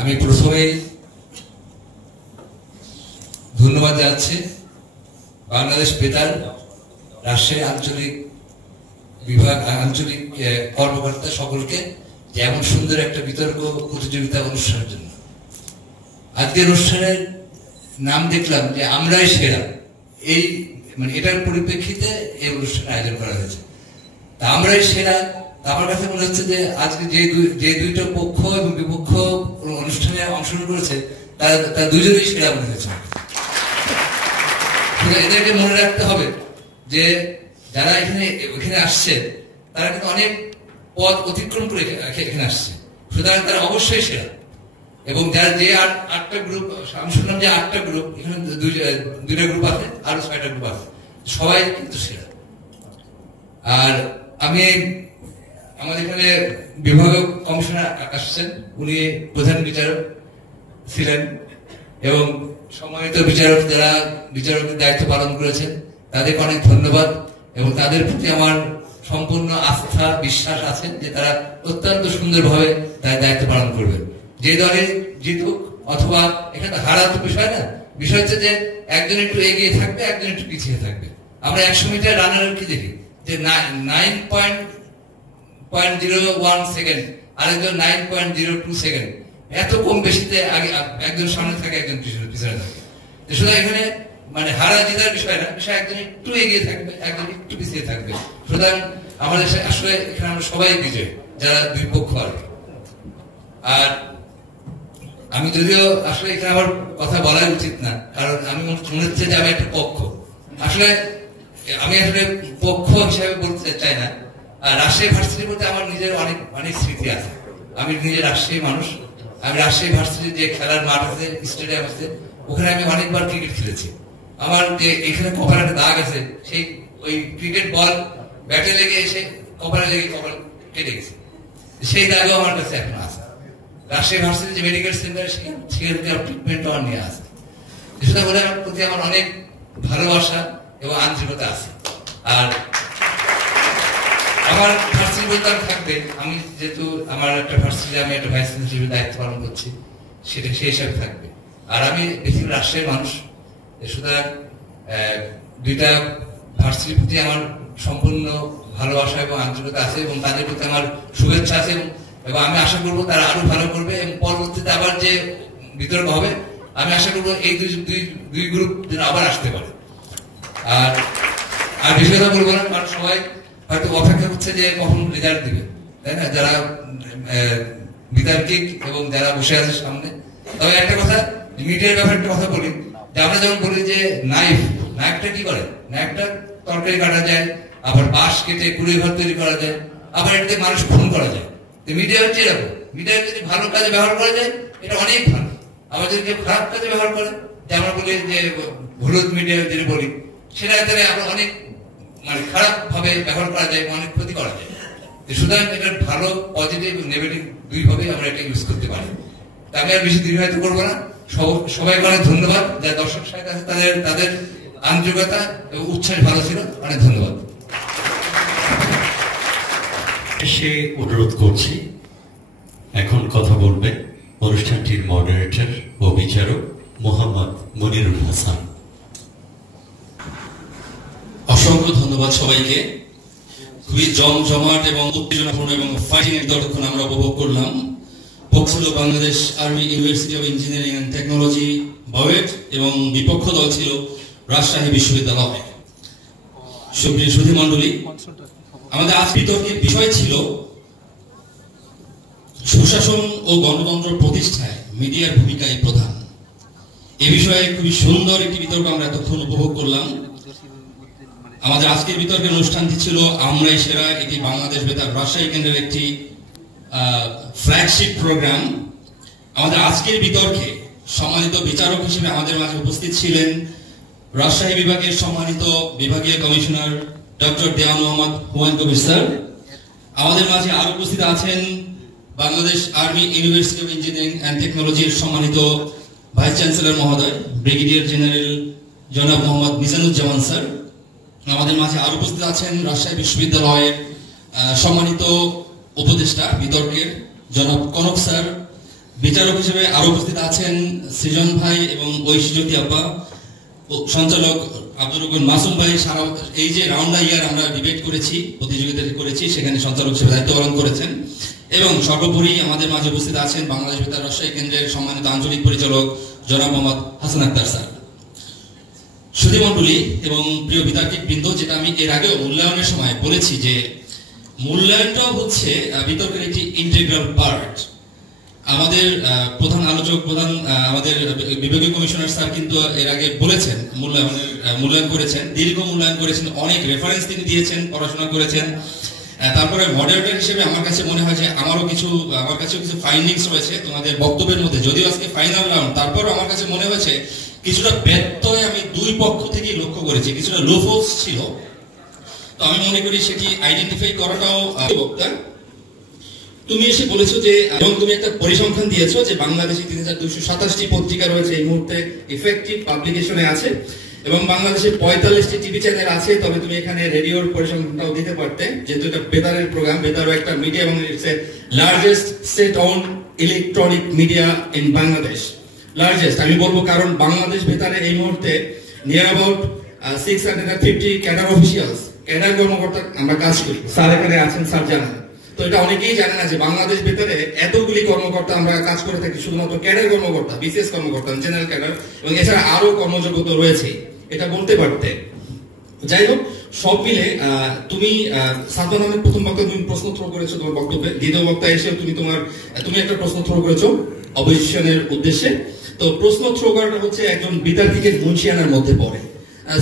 আমি প্রথমেই ধন্যবাদ জানাচ্ছি বাংলাদেশ বেতার রাজশাহী আঞ্চলিক বিভাগ আঞ্চলিক কর্মকর্তা সকলকে যে এমন সুন্দর একটা বিতর্ক প্রতিযোগিতা অনুষ্ঠানের জন্য। আজকের অনুষ্ঠানের নাম দেখলাম যে আমরাই সেরা, এই মানে এটার পরিপ্রেক্ষিতে এই অনুষ্ঠানের আয়োজন করা হয়েছে। তা আমরাই সেরা, আমার কাছে মনে হচ্ছে যে আজকে যে দুইটা পক্ষ এবং বিপক্ষ অনুষ্ঠানে অংশগ্রহণ করেছে তারা দুজনেই সেরা মনে হয়েছে। এদেরকে মনে রাখতে হবে যে যারা এখানে আসছে তারা কিন্তু অনেক পথ অতিক্রম করে এখানে আসছে, সুতরাং তারা অবশ্যই সেরা। এবং যারা যে আটটা গ্রুপ, আমি শুনলাম যে 8টা গ্রুপ, এখানে দুইটা গ্রুপ আছে, আরো 6টা গ্রুপ আছে, সবাই কিন্তু সেরা। আর আমি আমাদের এখানে বিভাগীয় কমিশনার আসছেন, উনি প্রধান বিচারক ছিলেন এবং সম্মানিত বিচারক যারা বিচারকের দায়িত্ব পালন করেছেন তাদেরকে অনেক ধন্যবাদ এবং তাদের প্রতি আমার সম্পূর্ণ আস্থা বিশ্বাস আছে যে তারা অত্যন্ত সুন্দরভাবে তার দায়িত্ব পালন করবেন। যে দলে জিতুক অথবা এখানে হারা তো বিষয় না, বিষয় হচ্ছে যে একজন একটু এগিয়ে থাকবে, একজন একটু পিছিয়ে থাকবে। আমরা 100 মিটার রানারের কি দেখি যে 9.01 সেকেন্ড, আরেকজন 9.02 সেকেন্ড, এত কম বেশিতে আগে একজন সামনে থাকে, একজন পিছনে থাকে। সুতরাং এখানে মানে হারা জেতার বিষয় না, বিষয় একজন একটু এগিয়ে থাকবে, একজন একটু পিছিয়ে থাকবে। সুতরাং আমাদের আসলে এখানে আমরা সবাই বিজয়, যারা দুই পক্ষ আর। আর আমি যদিও আসলে এখানে আমার কথা বলা উচিত না, কারণ আমি মনে হচ্ছে যে আমি একটা পক্ষ, আসলে আমি আসলে পক্ষ হিসাবে বলতে চাই না। আর রাজশাহী ভার্সিটির মধ্যে আমার নিজের অনেক অনেক স্মৃতি আছে। আমি নিজে রাজশাহী মানুষ, আমি রাজশাহী ভার্সিটির যে খেলার মাঠ আছে, স্টেডিয়াম আছে, ওখানে আমি অনেকবার ক্রিকেট খেলেছি। আমার যে এখানে কপালে একটা দাগ আছে, সেই ওই ক্রিকেট বল ব্যাটে লেগে এসে কপালে লেগে কপাল কেটে গেছে, সেই দাগও আমার কাছে এখন আছে। রাজশাহী ভার্সিটির যে মেডিকেল সেন্টার, সেখানে ট্রিটমেন্ট আমার নিয়ে আছে। সেটা বলে আমার প্রতি আমার অনেক ভালোবাসা এবং আন্তরিকতা আছে। আর আমার ভার্সিটি বলতে থাকবে, আমি যেহেতু আমার একটা ভার্সিটি, আমি একটা ভাইস চ্যান্সেলর হিসেবে দায়িত্ব পালন করছি, সেটা সেই হিসাবে থাকবে। আর আমি বেশিরভাগ রাজশাহীর মানুষ, সুতরাং দুইটা ভার্সিটির প্রতি আমার সম্পূর্ণ ভালোবাসা এবং আন্তরিকতা আছে এবং তাদের প্রতি আমার শুভেচ্ছা আছে এবং আমি আশা করবো তারা আরো ভালো করবে এবং পরবর্তীতে আবার যে বিতর্ক হবে আমি আশা করবো এই দুই গ্রুপ যেন আবার আসতে পারে। আর বেশি কথা বলবো না, কারণ সবাই হয়তো অপেক্ষা করছে যে কখন রেজাল্ট দিবে, তাই না, যারা বিতার্কিক এবং যারা বসে আছে সামনে। তবে একটা কথা, মিডিয়ার ব্যাপারে একটা কথা বলি, যে আমরা যেমন বলি যে নাইফটা কি করে, নাইফটা তরকারি কাটা যায়, আবার বাঁশ কেটে কুড়ি ঘর তৈরি করা যায়, আবার এটাতে মানুষ খুন করা যায়। মিডিয়া হচ্ছে এরকম, মিডিয়া যদি ভালো কাজে ব্যবহার করা যায় এটা অনেক ভালো, আবার যদি কেউ খারাপ কাজে ব্যবহার করে, যে আমরা বলি যে হলুদ মিডিয়া যদি বলি, সেটা আমরা অনেক মানে খারাপ ভাবে ব্যবহার করা যায়, অনেক ক্ষতি করা যায়। সুতরাং এটার ভালো পজিটিভ এবং নেগেটিভ দুইভাবে আমরা এটা ইউজ করতে পারি। আমি আর বেশি দীর্ঘায়িত করবো না, সবাইকে অনেক ধন্যবাদ। যারা দর্শক সাথে আছে তাদের আন্তরিকতা এবং উৎসাহ ভালো ছিল, অনেক ধন্যবাদ। সে অনুরোধ করছি এখন কথা বলবেন অনুষ্ঠানটির মডারেটর ও বিচারক মোহাম্মদ মনিরুল হাসান। অসংখ্য ধন্যবাদ সবাইকে। খুবই জমজমাট এবং উত্তেজনাপূর্ণ এবং ফাইটিং এর দর্শন আমরা উপভোগ করলাম। পক্ষ ছিল Bangladesh army university of engineering and technology BAUET এবং বিপক্ষ দল ছিল রাজশাহী বিশ্ববিদ্যালয়। সুপ্রিয় সুধী মণ্ডলী, আমাদের আজ বিতর্কের বিষয় ছিল সুশাসন ও গণতন্ত্র প্রতিষ্ঠায় মিডিয়ার ভূমিকাই প্রধান। এ বিষয়ে খুবই সুন্দর একটি বিতর্ক আমরা এতক্ষণ উপভোগ করলাম। আমাদের আজকের বিতর্কের অনুষ্ঠানটি ছিল আমরাই সেরা, এটি বাংলাদেশ বেতার রাজশাহী কেন্দ্রের একটি ফ্ল্যাগশিপ প্রোগ্রাম। আমাদের আজকের বিতর্কে সম্মানিত বিচারক হিসেবে আমাদের মাঝে উপস্থিত ছিলেন রাজশাহী বিভাগের সম্মানিত বিভাগীয় কমিশনার ডক্টর দেওয়ান মোহাম্মদ হুমায়ুন কবির স্যার, আমাদের মাঝে আরো উপস্থিত আছেন Bangladesh army university of engineering and টেকনোলজির সম্মানিত ভাইস চ্যান্সেলর মহোদয় ব্রিগেডিয়ার জেনারেল জনাব মোহাম্মদ মিজানুজ্জামান স্যার। আমাদের মাঝে আরো উপস্থিত আছেন রাজশাহী বিশ্ববিদ্যালয়ের সম্মানিত উপদেষ্টা বিতর্কের জনাব কনক স্যার। বিচারক হিসেবে আরো উপস্থিত আছেন সৃজন ভাই এবং ঐশীজ্যোতি আব্বা, সঞ্চালক আব্দুর রহমান মাসুম ভাই। সারা এই যে রাউন্ড দ্য ইয়ার আমরা ডিবেট করেছি, প্রতিযোগিতা করেছি, সেখানে সঞ্চালক হিসেবে দায়িত্ব পালন করেছেন। এবং সর্বোপরি আমাদের মাঝে উপস্থিত আছেন বাংলাদেশ বেতার রাজশাহী কেন্দ্রের সম্মানিত আঞ্চলিক পরিচালক জনাব মোহাম্মদ হাসান আক্তার স্যার। সুধীমণ্ডলী এবং প্রিয় বিতার্কিক বৃন্দ, যেটা আমি এর আগেও মূল্যায়নের সময় বলেছি যে মূল্যায়নটাও হচ্ছে বিতর্কের একটি ইন্টিগ্রাল পার্ট। আমাদের প্রধান আলোচক আমাদের বিভাগীয় কমিশনার স্যার কিন্তু এর আগে বলেছেন মূল্যায়ন করেছেন, দীর্ঘ মূল্যায়ন করেছেন, অনেক রেফারেন্স তিনি দিয়েছেন, পড়াশোনা করেছেন। তারপরে মডারেটর হিসেবে আমার কাছে মনে হয় যে আমার কাছেও কিছু ফাইন্ডিংস রয়েছে তোমাদের বক্তব্যের মধ্যে, যদিও আজকে ফাইনাল রাউন্ড, তারপরও আমার কাছে মনে হয়েছে কিছুটা ব্যত্যয় আমি দুই পক্ষ থেকেই লক্ষ্য করেছি, কিছুটা লোফলস ছিল। তো আমি মনে করি সেটি আইডেন্টিফাই করাটাও বক্তা। তুমি এসে বলেছো যে, এবং তুমি একটা পরিসংখ্যান দিয়েছো যে বাংলাদেশে 3227টি পত্রিকা রয়েছে এই মুহূর্তে ইফেক্টিভ পাবলিকেশনে আছে, এবং বাংলাদেশে 45টি টিভি চ্যানেল আছে। তবে তুমি এখানে রেডিওর পরিসংখ্যানটাও দিতে পারতে, যেহেতু এটা বেতারের প্রোগ্রাম, বেতারও একটা মিডিয়া এবং it's a largest state own electronic media in Bangladesh. Largest আমি বলবো কারণ বাংলাদেশ বেতারে এই মুহূর্তে near about 650 cadre officials, cadre কর্মকর্তা আমরা কাজ করি। স্যার এখানে আছেন, স্যার জানেন। তো এটা অনেকেই জানে না যে বাংলাদেশ বেতারে এতগুলি কর্মকর্তা আমরা কাজ করে থাকি, শুধুমাত্র ক্যাডার কর্মকর্তা, বিসিএস কর্মকর্তা, জেনারেল ক্যাডার, এবং এছাড়া আরো কর্মযোগ্যতা রয়েছে, এটা বলতে পারতে। যাই হোক, সব মিলে তুমি সাধারণ আহমেদ প্রথম বক্তা তুমি প্রশ্ন থ্রো করেছো তোমার বক্তব্যে, দ্বিতীয় বক্তা এসে তুমি একটা প্রশ্ন থ্রো করেছো অপোজিশনের উদ্দেশ্যে। তো প্রশ্ন থ্রো করাটা হচ্ছে একজন বিতার্কিকের মুন্সিয়ানার মধ্যে পড়ে।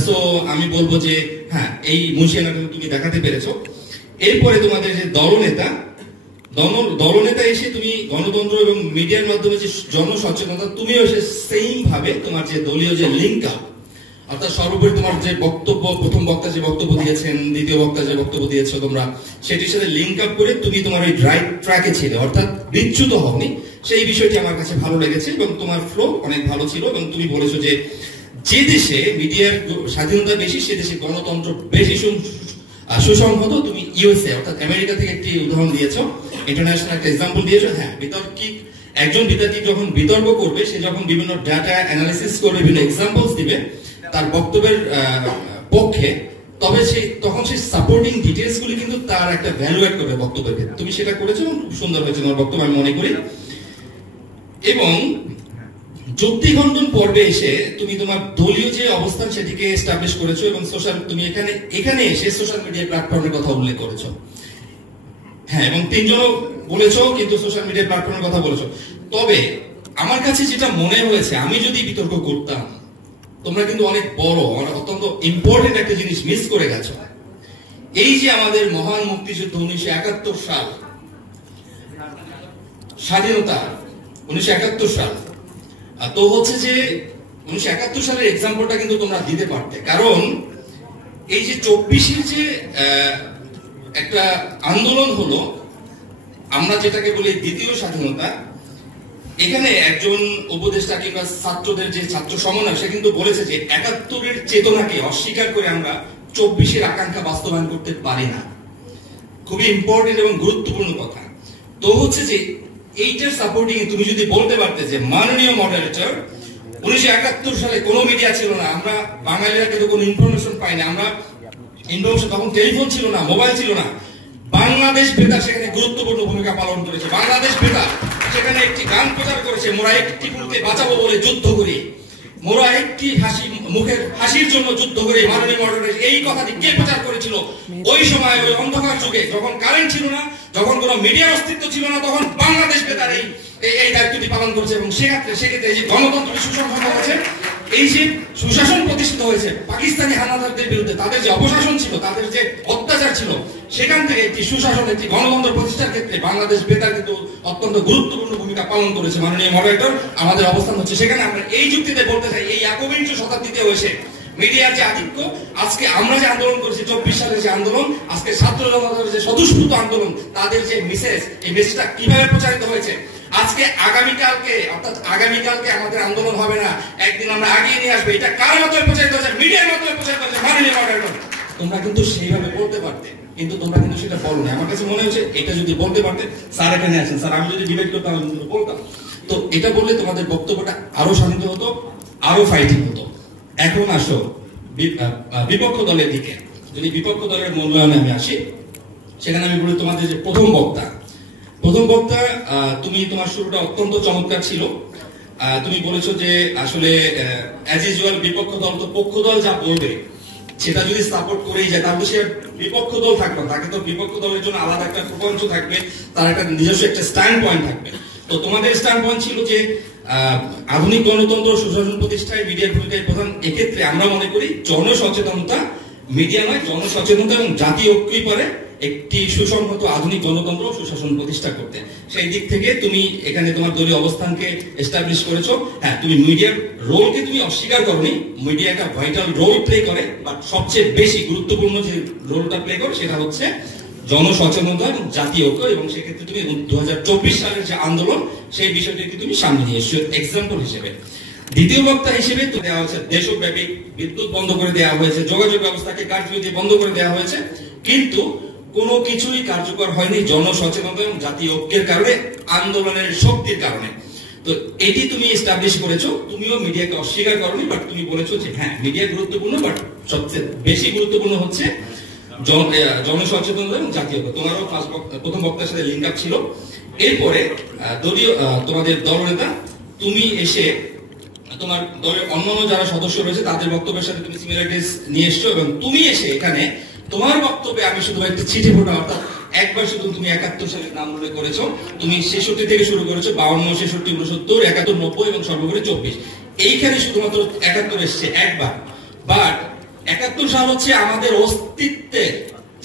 সো আমি বলবো যে হ্যাঁ, এই মুন্সিয়ানাটা তুমি দেখাতে পেরেছো। এরপরে তোমাদের যে দলনেতা এসে তুমি গণতন্ত্র এবং মিডিয়ার মাধ্যমে যে জনসচেতনতা, তুমিও এসে সেইম ভাবে তোমার যে দলীয় যে লিঙ্ক আপ, অর্থাৎ সর্বোপরি তোমার যে বক্তব্য, প্রথম বক্তা যে বক্তব্য দিয়েছেন, দ্বিতীয় বক্তা যে বক্তব্য দিয়েছো তোমরা, সেটির সাথে লিঙ্ক আপ করে তুমি তোমার ওই রাইট ট্র্যাকে ছিলে, অর্থাৎ বিচ্যুত হওনি। সেই বিষয়টি আমার কাছে ভালো লেগেছে এবং তোমার ফ্লো অনেক ভালো ছিল। এবং তুমি বলেছো যে যে দেশে মিডিয়ার স্বাধীনতা বেশি, সে দেশে গণতন্ত্র বেশি সুসংহত। তুমি ইউএসএ অর্থাৎ আমেরিকা থেকে একটি উদাহরণ দিয়েছো, ইন্টারন্যাশনাল একটা এক্সাম্পল দিয়েছো। হ্যাঁ, একজন বিতার্কিক যখন বিতর্ক করবে, সে যখন বিভিন্ন ডাটা অ্যানালিসিস করবে, বিভিন্ন এক্সাম্পলস দিবে তার বক্তব্যের পক্ষে, তবে তখন সেই সাপোর্টিং ডিটেলস গুলি কিন্তু তার একটা ভ্যালু অ্যাড করবে বক্তব্যের ক্ষেত্রে। তুমি সেটা করেছো এবং খুব সুন্দর হয়েছে তোমার বক্তব্য, আমি মনে করি। এবং যুক্তিখণ্ডন পর্বে এসে তুমি তোমার দলীয় যে অবস্থান সেটিকে এস্টাবলিশ করেছো, এবং তুমি এখানে এসে সোশ্যাল মিডিয়া প্ল্যাটফর্মের কথা উল্লেখ করেছো। হ্যাঁ, এবং তিনজনও বলেছো, কিন্তু সোশ্যাল মিডিয়া প্ল্যাটফর্মের কথা বলেছো। তবে আমার কাছে যেটা মনে হয়েছে, আমি যদি বিতর্ক করতাম, তোমরা কিন্তু অনেক বড়, অত্যন্ত ইম্পর্টেন্ট একটা জিনিস মিস করে গেছো। এই যে আমাদের মহান মুক্তিযুদ্ধ 1971 সাল, স্বাধীনতা 1971 সাল, তো হচ্ছে যে 1971 সালের এক্সাম্পলটা কিন্তু তোমরা দিতে পারতে, কারণ এই যে 24-এর যে একটা আন্দোলন হলো, আমরা যেটাকে বলি দ্বিতীয় স্বাধীনতা, এখানে একজন উপদেষ্টা কিংবা ছাত্রদের যে ছাত্র সমন্বয়, সে কিন্তু বলেছে যে 71-এর চেতনাকে অস্বীকার করে আমরা 24-এর আকাঙ্ক্ষা বাস্তবায়ন করতে পারি না। খুবই ইম্পর্টেন্ট এবং গুরুত্বপূর্ণ কথা। তো হচ্ছে যে এইটার সাপোর্টিং তুমি যদি বলতে পারতে যে মাননীয় মডারেটর, 1971 সালে কোনো মিডিয়া ছিল না, আমরা বাঙালিরা কিন্তু কোনো ইনফরমেশন পাই না, আমরা ইনফরমেশন, তখন টেলিফোন ছিল না, মোবাইল ছিল না। বাংলাদেশ বেতার সেখানে গুরুত্বপূর্ণ ভূমিকা পালন করেছে। বাংলাদেশ বেতার সেখানে একটি গান প্রচার করেছে, মোরা একটি ফুলকে বাঁচাবো বলে যুদ্ধ করি, মোরা একটি মুখের হাসির জন্য যুদ্ধ করে। মাননীয় মডারেটর এই কথাটি কে প্রচার করেছিল ওই সময়, ওই অন্ধকার যুগে, যখন কারেন্ট ছিল না, যখন কোনো মিডিয়ার অস্তিত্ব ছিল না, তখন বাংলাদেশ বেতার এই দায়িত্বটি পালন করেছে। এবং সেক্ষেত্রে এই যে গণতন্ত্র সুসংহত হয়েছে, এই যে সুশাসন প্রতিষ্ঠিত হয়েছে, পাকিস্তানি হানাদারদের বিরুদ্ধে তাদের যে অপশাসন ছিল, তাদের যে অত্যাচার ছিল, সেখান থেকে একটি সুশাসন, একটি গণতন্ত্র প্রতিষ্ঠার ক্ষেত্রে বাংলাদেশ বেতার কিন্তু অত্যন্ত গুরুত্বপূর্ণ ভূমিকা পালন করেছে। মাননীয় মডারেটর, আমাদের অবস্থান হচ্ছে সেখানে। আমরা এই যুক্তিতে বলতে চাই, এই 21শ শতাব্দীতেও এসে মিডিয়ার যে আধিক্য, আজকে আমরা যে আন্দোলন করেছি 24 সালের যে আন্দোলন, আজকে ছাত্র জনতার যে স্বতঃস্ফূর্ত আন্দোলন, তাদের যে মেসেজ, এই মেসেজটা কিভাবে প্রচারিত হয়েছে। আজকে আগামীকালকে, অর্থাৎ আগামীকালকে আমাদের আন্দোলন হবে না, একদিন আমরা আগিয়ে নিয়ে আসবো, এটা কার মাধ্যমে প্রচারিত হয়েছে? মিডিয়ার মাধ্যমে প্রচারিত হয়েছে। মাননীয় মডারেটর, তোমরা কিন্তু সেইভাবে বলতে পারতে, কিন্তু তোমরা কিন্তু সেটা বলো না। আমার কাছে মনে হচ্ছে এটা যদি বলতে পারতে, স্যার এখানে আছেন, স্যার আমি যদি ডিবেট করতাম আমি কিন্তু বলতাম। তো এটা বললে তোমাদের বক্তব্যটা আরো শান্ত হতো, আরো ফাইটিং হতো। এখন আসো বিপক্ষ দলের দিকে। যদি বিপক্ষ দলের মূল্যায়নে আমি আসি, সেখানে আমি বলি তোমাদের যে প্রথম বক্তা, তুমি তোমার শুরুটা অত্যন্ত চমৎকার ছিল। তুমি বলেছো যে আসলে অ্যাজ ইউজুয়াল বিপক্ষ দল তো পক্ষ দল যা বলবে সেটা যদি সাপোর্ট করেই যায়, তাহলে সে বিপক্ষ দল থাকবে, তাকে তো বিপক্ষ দলের জন্য আলাদা একটা প্রপঞ্চ থাকবে, তার একটা নিজস্ব একটা স্ট্যান্ড পয়েন্ট থাকবে। তো তোমাদের স্ট্যান্ড পয়েন্ট ছিল যে আধুনিক গণতন্ত্র সুশাসন প্রতিষ্ঠায় মিডিয়ার ভূমিকায় প্রধান। এক্ষেত্রে আমরা মনে করি জনসচেতনতা, মিডিয়া নয়, জনসচেতনতা এবং জাতীয় ঐক্যই পারে একটি সুসংহত আধুনিক গণতন্ত্র সুশাসন প্রতিষ্ঠা করতে। সেই দিক থেকে তুমি এখানে তোমার দলীয় অবস্থানকে এস্টাবলিশ করেছো। হ্যাঁ, তুমি মিডিয়ার রোলকে তুমি অস্বীকার করনি, মিডিয়া একটা ভাইটাল রোল প্লে করে, বাট সবচেয়ে বেশি গুরুত্বপূর্ণ যে রোলটা প্লে করে সেটা হচ্ছে জনসচেতনতা এবং জাতীয় ঐক্য। এবং সেক্ষেত্রে তুমি 2024 সালের যে আন্দোলন, সেই বিষয়টিকে তুমি সামনে নিয়ে এসছো এক্সাম্পল হিসেবে। দ্বিতীয় বক্তা হিসেবে দেওয়া হয়েছে দেশব্যাপী বিদ্যুৎ বন্ধ করে দেওয়া হয়েছে, যোগাযোগ ব্যবস্থাকে কারফিউ দিয়ে বন্ধ করে দেওয়া হয়েছে, কিন্তু কোনো কিছুই কার্যকর হয়নি জনসচেতনতা এবং জাতীয় ঐক্যের কারণে, আন্দোলনের শক্তির কারণে। তো এটি তুমি এস্টাবলিশ করেছো। তুমিও মিডিয়াকে অস্বীকার করনি, বাট তুমি বলেছো যে হ্যাঁ মিডিয়া গুরুত্বপূর্ণ, বাট সবচেয়ে বেশি গুরুত্বপূর্ণ হচ্ছে জনসচেতনতা এবং জাতীয় ঐক্য। তোমারও প্রথম বক্তার সাথে লিঙ্ক আপ ছিল। এরপরে দলীয় তোমাদের দলনেতা, তুমি এসে তোমার দলের অন্যান্য যারা সদস্য রয়েছে তাদের বক্তব্যের সাথে তুমি সিমিলারিটিস নিয়ে এসছো, এবং তুমি এসে এখানে তোমার বক্তব্যে আমি শুধু একটা চিঠি ফোটা, অর্থাৎ একবার শুধু তুমি 71 সালের নাম উল্লেখ করেছো। তুমি 66 থেকে শুরু করেছো, 52, 66, 69, 71, 90 এবং সর্বোপরি 24। এইখানে শুধুমাত্র 71 এসছে একবার। বাট 71 সাল হচ্ছে আমাদের অস্তিত্বের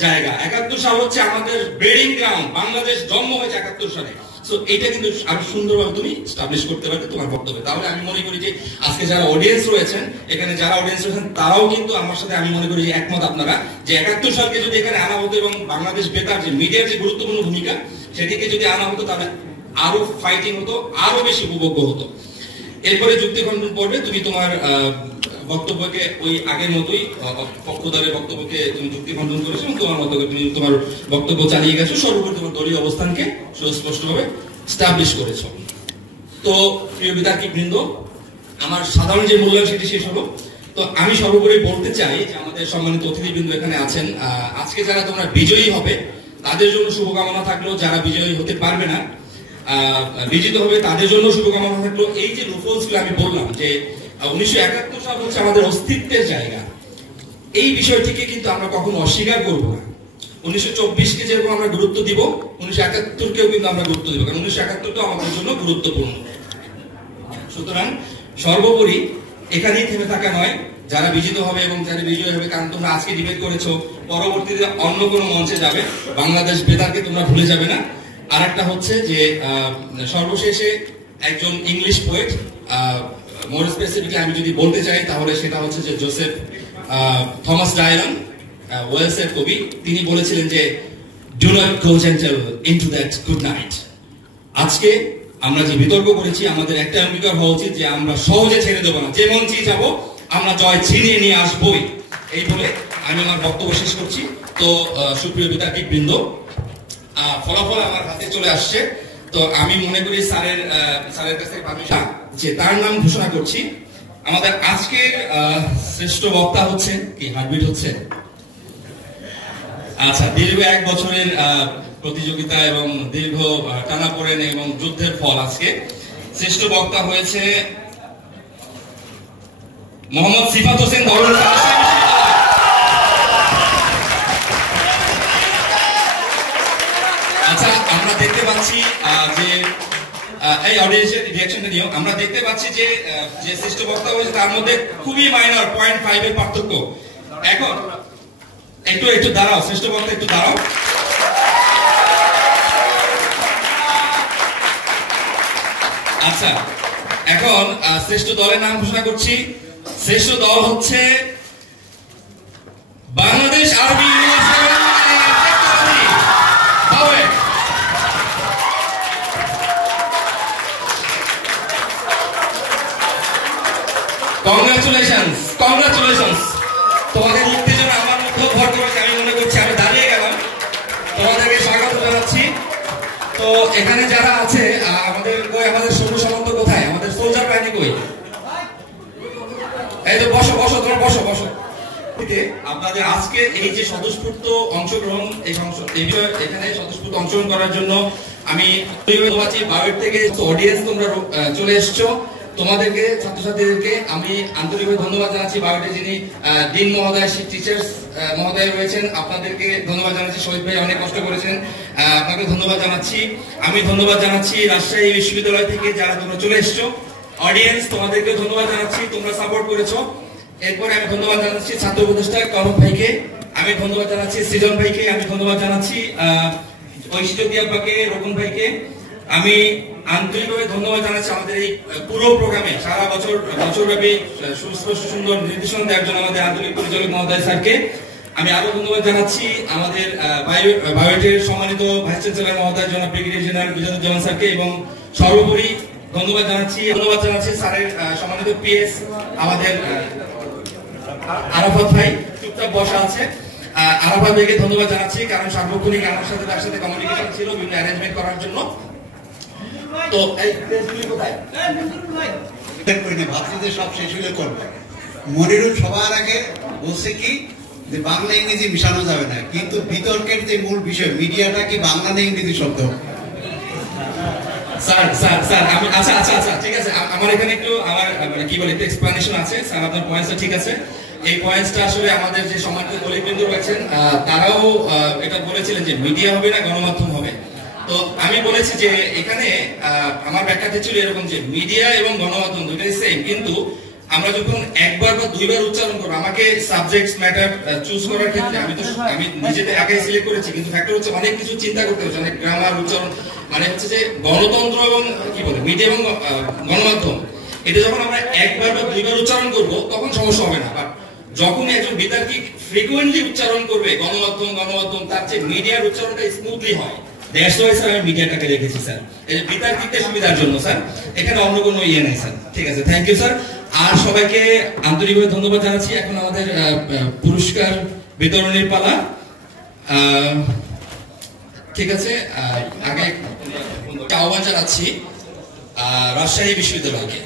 জায়গা, 71 সাল হচ্ছে আমাদের ব্রিডিং গ্রাউন্ড। বাংলাদেশ জন্ম হয়েছে 71 সালে। সো এটা কিন্তু আরো সুন্দরভাবে তুমি এস্টাবলিশ করতে পারবে তোমার বক্তব্যে। তাহলে আমি মনে করি যে আজকে যারা অডিয়েন্স রয়েছেন, এখানে যারা অডিয়েন্স রয়েছেন তারাও কিন্তু আমার সাথে আমি মনে করি যে একমত আপনারা, যে 71 সালকে যদি এখানে আনা হতো এবং বাংলাদেশ বেতার যে মিডিয়ার যে গুরুত্বপূর্ণ ভূমিকা সেদিকে যদি আনা হতো, তাহলে আরো ফাইটিং হতো, আরো বেশি উপভোগ্য হতো। এরপরে যুক্তি খণ্ডন পর্বে তুমি তোমার বক্তব্যকে ওই আগের মতোই পক্ষ দলের বক্তব্যকে তুমি যুক্তি খণ্ডন করেছো এবং তোমার মতো তুমি তোমার বক্তব্য চালিয়ে গেছো। সর্বোপরি তোমার দলীয় অবস্থানকে সুস্পষ্টভাবে স্টাবলিশ করেছো। তো প্রিয় বিতার্কিক বৃন্দ, আমার সাধারণ যে মূল্যায়ন সেটি শেষ হলো। তো আমি সর্বোপরি বলতে চাই যে আমাদের সম্মানিত অতিথিবৃন্দ এখানে আছেন, আজকে যারা তোমরা বিজয়ী হবে তাদের জন্য শুভকামনা থাকলো, যারা বিজয়ী হতে পারবে না, বিজিত হবে তাদের জন্য শুভকামনা থাকলো। এই যে রুফলসগুলো আমি বললাম যে 1971 সাল হচ্ছে আমাদের অস্তিত্বের জায়গা, এই বিষয়টিকে কিন্তু আমরা কখনো অস্বীকার করব না। 1924-কে যেরকম আমরা গুরুত্ব দিব, 1971-কেও কিন্তু আমরা গুরুত্ব দিব, কারণ 1971-টাও আমাদের জন্য গুরুত্বপূর্ণ। সুতরাং সর্বোপরি এখানেই থেমে থাকা নয়, যারা বিজিত হবে এবং যারা বিজয়ী হবে, কারণ তোমরা আজকে ডিবেট করেছো, পরবর্তীতে অন্য কোনো মঞ্চে যাবে, বাংলাদেশ বেতারকে তোমরা ভুলে যাবে না। আর একটা হচ্ছে যে সর্বশেষে একজন ইংলিশ পোয়েট, মোর স্পেসিফিকলি আমি যদি বলতে চাই তাহলে সেটা হচ্ছে যে জোসেফ থমাস ডায়লন, ওয়েলসের কবি, তিনি বলেছিলেন যে do not go gentle into that good night. আজকে আমরা যে বিতর্ক করেছি, আমাদের একটা অঙ্গীকার হওয়া উচিত যে আমরা সহজে ছেড়ে দেবো না, যে মঞ্চেই যাবো আমরা জয় ছিনিয়ে নিয়ে আসবোই। এই বলে আমি আমার বক্তব্য শেষ করছি। তো সুপ্রিয় বিতার্কিক বৃন্দ, ফলাফল আমার হাতে চলে আসছে। তো আমি মনে করি স্যারের কাছ থেকে পারমিশন যে তার নাম ঘোষণা করছি। আমাদের আজকের শ্রেষ্ঠ বক্তা হচ্ছে কি, হার্টবিট হচ্ছে? আচ্ছা, দীর্ঘ 1 বছরের প্রতিযোগিতা এবং দীর্ঘ টানাপোড়েন এবং যুদ্ধের ফল আজকে শ্রেষ্ঠ বক্তা হয়েছে মোহাম্মদ সিফাত হোসেন দরুন। আচ্ছা, আমরা দেখতে পাচ্ছি যে এই অডিয়েন্সের রিঅ্যাকশনটা নিয়েও আমরা দেখতে পাচ্ছি যে যে শ্রেষ্ঠ বক্তা হয়েছে তার মধ্যে খুবই মাইনর 0.5 এর পার্থক্য। এখন একটু দাঁড়াও, শ্রেষ্ঠ বক্তা একটু দাঁড়াও। আচ্ছা, এখন শ্রেষ্ঠ দলের নাম ঘোষণা করছি। শ্রেষ্ঠ দল হচ্ছে বাংলাদেশ আরবি ইউনিভার্সিটি কংগ্রাচুলেশনস। তোমাদের উত্তেজনা আমার মধ্যে ভর করেছে, আমি মনে করছি আমি দাঁড়িয়ে গেলাম। তোমাদেরকে স্বাগত জানাচ্ছি। তো এখানে যারা আছে আমাদের সৈন্য সামন্ত কোথায়, আমাদের সোলজার বাহিনী কই? এই তো বসো বসো, তোমরা বসো বসো। আপনাদের আজকে এই যে স্বতঃস্ফূর্ত অংশগ্রহণ, এই বিষয়ে এখানে স্বতঃস্ফূর্ত অংশগ্রহণ করার জন্য আমি বায়োর থেকে অডিয়েন্স তোমরা চলে এসছো, তোমাদেরকে ছাত্রছাত্রীদেরকে আমি আন্তরিকভাবে ধন্যবাদ জানাচ্ছি। বায়োটে যিনি ডিন মহোদয়, টিচার্স মহোদয় রয়েছেন, আপনাদেরকে ধন্যবাদ জানাচ্ছি। শহীদ ভাই অনেক কষ্ট করেছেন, আপনাকে ধন্যবাদ জানাচ্ছি। আমি ধন্যবাদ জানাচ্ছি রাজশাহী বিশ্ববিদ্যালয় থেকে যারা তোমরা চলে এসছো। অডিয়েন্স, তোমাদেরকে ধন্যবাদ জানাচ্ছি, তোমরা সাপোর্ট করেছো। এরপরে আমি ধন্যবাদ জানাচ্ছি ছাত্র উপদেষ্টা কনক ভাইকে, আমি ধন্যবাদ জানাচ্ছি সৃজন ভাইকে, আমি ধন্যবাদ জানাচ্ছি ঐশ্বর্য আব্বাকে, রকম ভাইকে। আমি আন্তরিকভাবে ধন্যবাদ জানাচ্ছি আমাদের এই পুরো প্রোগ্রামে সারা বছরব্যাপী সুস্পষ্ট সুন্দর নির্দেশনা দেওয়ার জন্য আমাদের আন্তরিক পরিচালক মহোদয় স্যারকে। আমি আরো ধন্যবাদ জানাচ্ছি আমাদের বায়োটের সম্মানিত ভাইস চ্যান্সেলর মহোদয় জনাব ব্রিগেডিয়ার জেনারেল বিজয়ুজ্জামান স্যারকে, এবং সর্বোপরি ধন্যবাদ জানাচ্ছি স্যারের সম্মানিত পিএস আমাদের আরাফাত ভাই, চুপচাপ বসা আছে। আরাফাত ভাইকে ধন্যবাদ জানাচ্ছি, কারণ সার্বক্ষণিক আমার সাথে তার সাথে কমিউনিকেশন ছিল বিভিন্ন অ্যারেঞ্জমেন্ট করার জন্য। তো এই প্রেসগুলি কোথায়? ভাবছি যে সব শেষ হলে করবো। মনিরুল সবার আগে বলছে কি যে বাংলা ইংরেজি মিশানো যাবে না, কিন্তু বিতর্কের যে মূল বিষয় মিডিয়াটা কি বাংলা না ইংরেজি শব্দ? স্যার আমি আচ্ছা ঠিক আছে, আমার এখানে একটু আমার কি বলে একটু এক্সপ্লানেশন আছে স্যার। আপনার পয়েন্টসটা ঠিক আছে। এই পয়েন্টসটা আসলে আমাদের যে সম্মানিত কলিগবৃন্দ রয়েছেন তারাও এটা বলেছিলেন যে মিডিয়া হবে না গণমাধ্যম হবে। তো আমি বলেছি যে এখানে আমার ব্যাখ্যাটা ছিল এরকম যে মিডিয়া এবং গণমাধ্যম দুটোই সেম, কিন্তু আমরা যখন একবার বা দুইবার উচ্চারণ করবো, আমাকে সাবজেক্টস ম্যাটার চুজ করার ক্ষেত্রে আমি নিজেদের আগে সিলেক্ট করেছি, কিন্তু ফ্যাক্টর হচ্ছে অনেক কিছু চিন্তা করতে হচ্ছে, অনেক গ্রামার উচ্চারণ, মানে হচ্ছে যে গণতন্ত্র এবং কি বলে মিডিয়া এবং গণমাধ্যম, এটা যখন আমরা একবার বা দুইবার উচ্চারণ করবো তখন সমস্যা হবে না। যখন একজন বিদ্যার্থী ফ্রিকুয়েন্টলি উচ্চারণ করবে গণমাধ্যম, তার চেয়ে মিডিয়ার উচ্চারণটা স্মুথলি হয়। দ্যাটস ওয়াই স্যার আমি মিডিয়াটাকে রেখেছি স্যার, এই বিদ্যার্থীদের সুবিধার জন্য স্যার, এখানে অন্য কোনো ইয়ে নেই স্যার। ঠিক আছে, থ্যাংক ইউ স্যার। আর সবাইকে আন্তরিকভাবে ধন্যবাদ জানাচ্ছি। এখন আমাদের পুরস্কার বিতরণের পালা। ঠিক আছে, আগে আহ্বান জানাচ্ছি রাজশাহী বিশ্ববিদ্যালয়কে।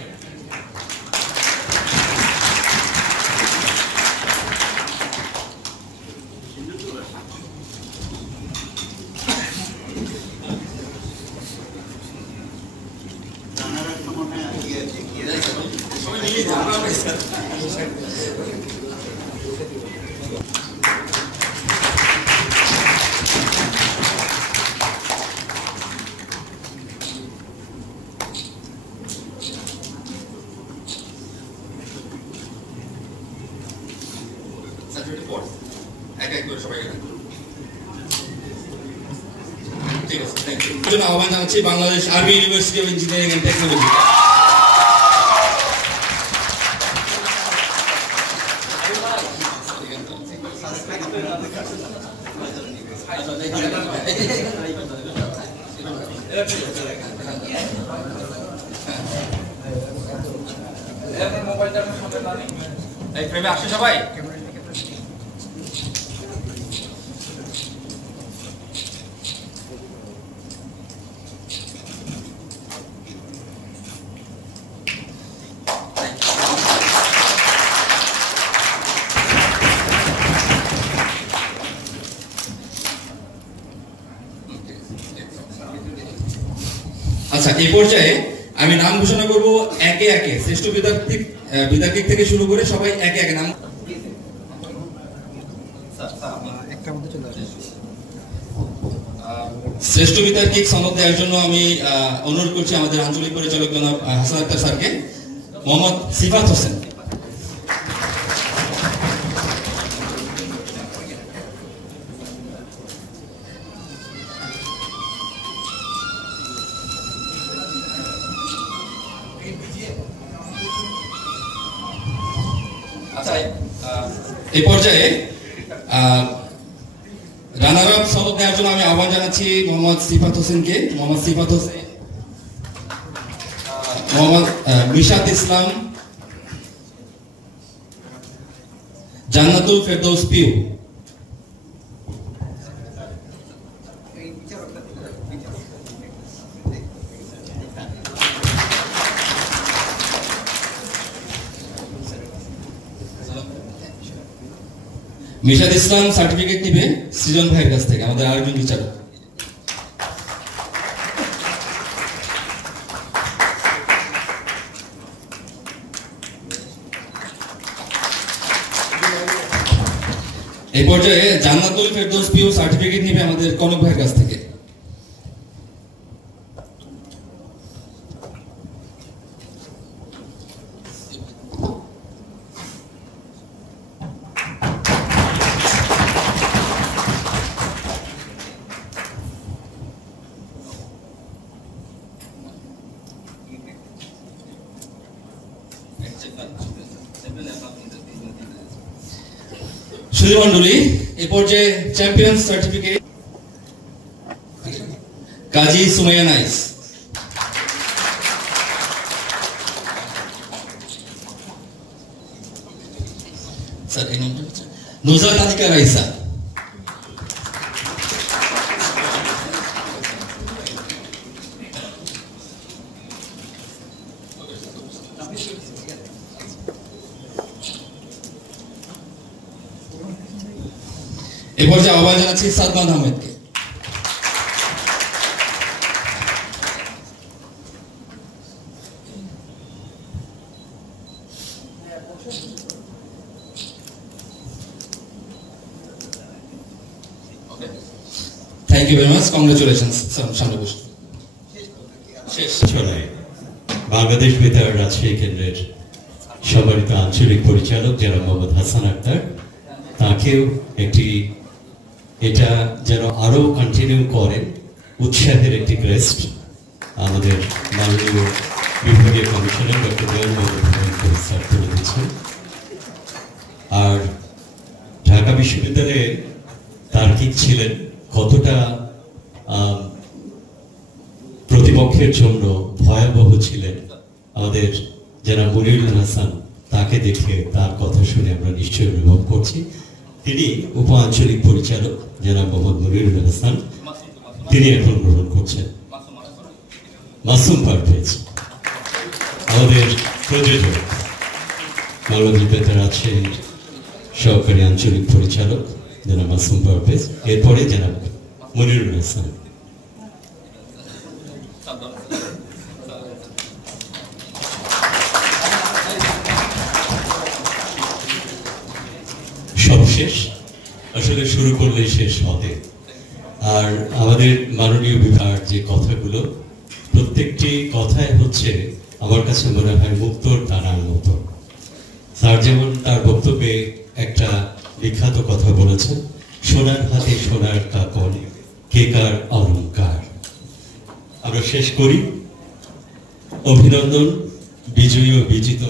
আহ্বান জানাচ্ছি Bangladesh army university of engineering and technology. এই প্রেমে আসে সবাই। আচ্ছা, এই পর্যায়ে আমি নাম ঘোষণা করব একে একে, শ্রেষ্ঠ বিদ্যার্থী থেকে শুরু করে সবাই একে একে নাম। শ্রেষ্ঠ বিদ্যার্থী সনদ দেওয়ার জন্য আমি অনুরোধ করছি আমাদের আঞ্চলিক পরিচালক জনাব হাসান আক্তার স্যারকে। মোহাম্মদ সিফাত হোসেন। এই পর্যায়ে রানার আপ শপথ নেওয়ার জন্য আমি আহ্বান জানাচ্ছি মোহাম্মদ সিফাত হোসেনকে। মোহাম্মদ সিফাত হোসেন, মোহাম্মদ মিশাত ইসলাম, জান্নাতুল ফেরদৌস পিউ। মিশাদ ইসলাম সার্টিফিকেট নিবে সৃজন ভাইয়ের কাছ থেকে, আমাদের আরেকজন বিচারক। এই পর্যায়ে জান্নাতুল ফেরদৌস পিউ সার্টিফিকেট নিবে আমাদের কনক ভাইয়ের কাছ থেকে। সুধীমণ্ডলী, এ পর্যায়ে চ্যাম্পিয়ন সার্টিফিকেট কাজী সুমাইয়া নাইস। স্যার এই নামটা নুজরাত আনিকা রাইসা। এ পর্যায়ে আহ্বান জানাচ্ছি সাদমান আহমেদকে। Thank you very much, congratulations. সামনে বসুন। বাংলাদেশ বেতার রাজশাহী কেন্দ্রের সম্মানিত আঞ্চলিক পরিচালক যারা মোহাম্মদ হাসান আক্তার, তাকেও একটি এটা যেন আরো কন্টিনিউ করেন উৎসাহের একটি ক্রেস্ট আমাদের মাননীয় বিভাগীয় কমিশনার ডক্টর দেওয়ান মোহাম্মদ স্যার তুলে দিচ্ছেন। আর ঢাকা বিশ্ববিদ্যালয়ে তার্কিক ছিলেন, কতটা প্রতিপক্ষের জন্য ভয়াবহ ছিলেন আমাদের যারা মনিরুল হাসান, তাকে দেখে তার কথা শুনে আমরা নিশ্চয়ই অনুভব করছি। তিনি উপ আঞ্চলিক পরিচালক জনাব মোহাম্মদ মনিরুল হাসান, তিনি এখন গ্রহণ করছেন। মাসুম পারভেজ আমাদের প্রযোজক, বাংলাদেশ বেতার রাজশাহীর সহকারী আঞ্চলিক পরিচালক জনাব মাসুম পারভেজ, এরপরে জনাব মনিরুল হাসান। সবশেষ আসলে শুরু করলেই শেষ হবে। আর আমাদের মাননীয় বিভাগ যে কথাগুলো, প্রত্যেকটি কথাই হচ্ছে আমার কাছে মনে হয় মুক্তোর দানার মতো। স্যার যেমন তার বক্তব্যে একটা বিখ্যাত কথা বলেছেন, সোনার হাতে সোনার কাকন, কে কার অলংকার। আমরা শেষ করি। অভিনন্দন বিজয়ী ও বিজিত।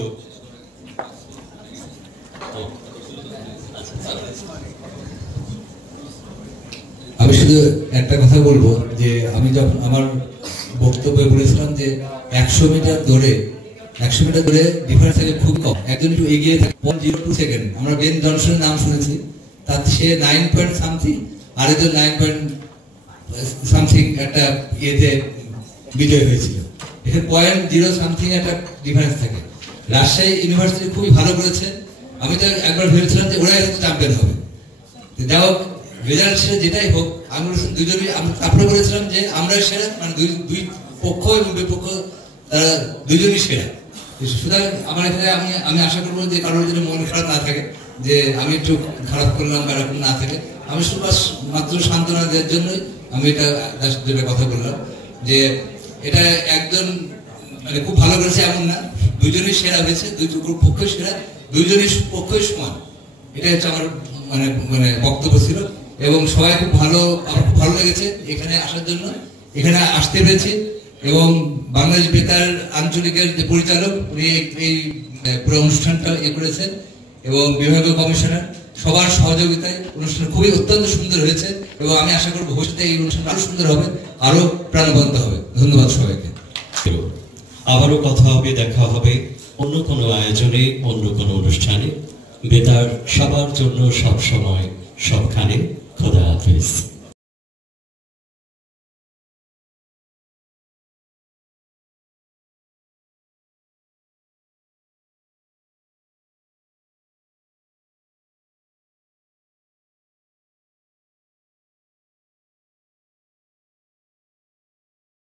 আমি শুধু একটা কথা বলবো যে আমি যখন আমার বক্তব্যে বলেছিলাম যে 100 মিটার দৌড়ে ডিফারেন্স থাকে খুব কম, একজন একটু এগিয়ে থাকে 0.02 সেকেন্ড। আমরা বেন জনসনের নাম শুনেছি, তার সে 9 পয়েন্ট সামথিং, আরেকজন 9 পয়েন্ট সামথিং একটা ইয়েতে বিজয় হয়েছিল। এখানে 0.0 সামথিং একটা ডিফারেন্স থাকে। রাজশাহী ইউনিভার্সিটি খুবই ভালো করেছে। আমি তো একবার ভেবেছিলাম যে ওরাই চ্যাম্পিয়ন হবে, যাই হোক রেজাল্ট সেটা যেটাই হোক, আমরা দুজনেই তারপরে বলেছিলাম যে আমরা সেরা, মানে দুই পক্ষ এবং বিপক্ষ তারা দুজনই সেরা। সুতরাং আমার এখানে আমি আশা করবো যে কারোর জন্য মন খারাপ না থাকে, যে আমি একটু খারাপ করলাম বা এরকম না থাকে। আমি শুধু মাত্র সান্ত্বনা দেওয়ার জন্যই আমি এটা কথা বললাম যে এটা একজন মানে খুব ভালো করেছে এমন না, দুজনই সেরা হয়েছে, দুই পক্ষই সেরা, দুইজনই পক্ষই সমান। এটা হচ্ছে আমার মানে বক্তব্য ছিল। এবং সবাই খুব ভালো, আমার খুব ভালো লেগেছে এখানে আসার জন্য, এখানে আসতে পেরেছি। এবং বাংলাদেশ বেতার আঞ্চলিকের যে পরিচালক, উনি এই পুরো অনুষ্ঠানটা করেছেন, এবং বিভাগীয় কমিশনার সবার সহযোগিতায় অনুষ্ঠান খুবই অত্যন্ত সুন্দর হয়েছে এবং আমি আশা করব ভবিষ্যতে এই অনুষ্ঠান আরো সুন্দর হবে, আরো প্রাণবন্ত হবে। ধন্যবাদ সবাইকে। আবারও কথা হবে, দেখা হবে অন্য কোনো আয়োজনে, অন্য কোনো অনুষ্ঠানে। বেতার সবার জন্য, সব সময়, সবখানে। খোদা হাফেজ।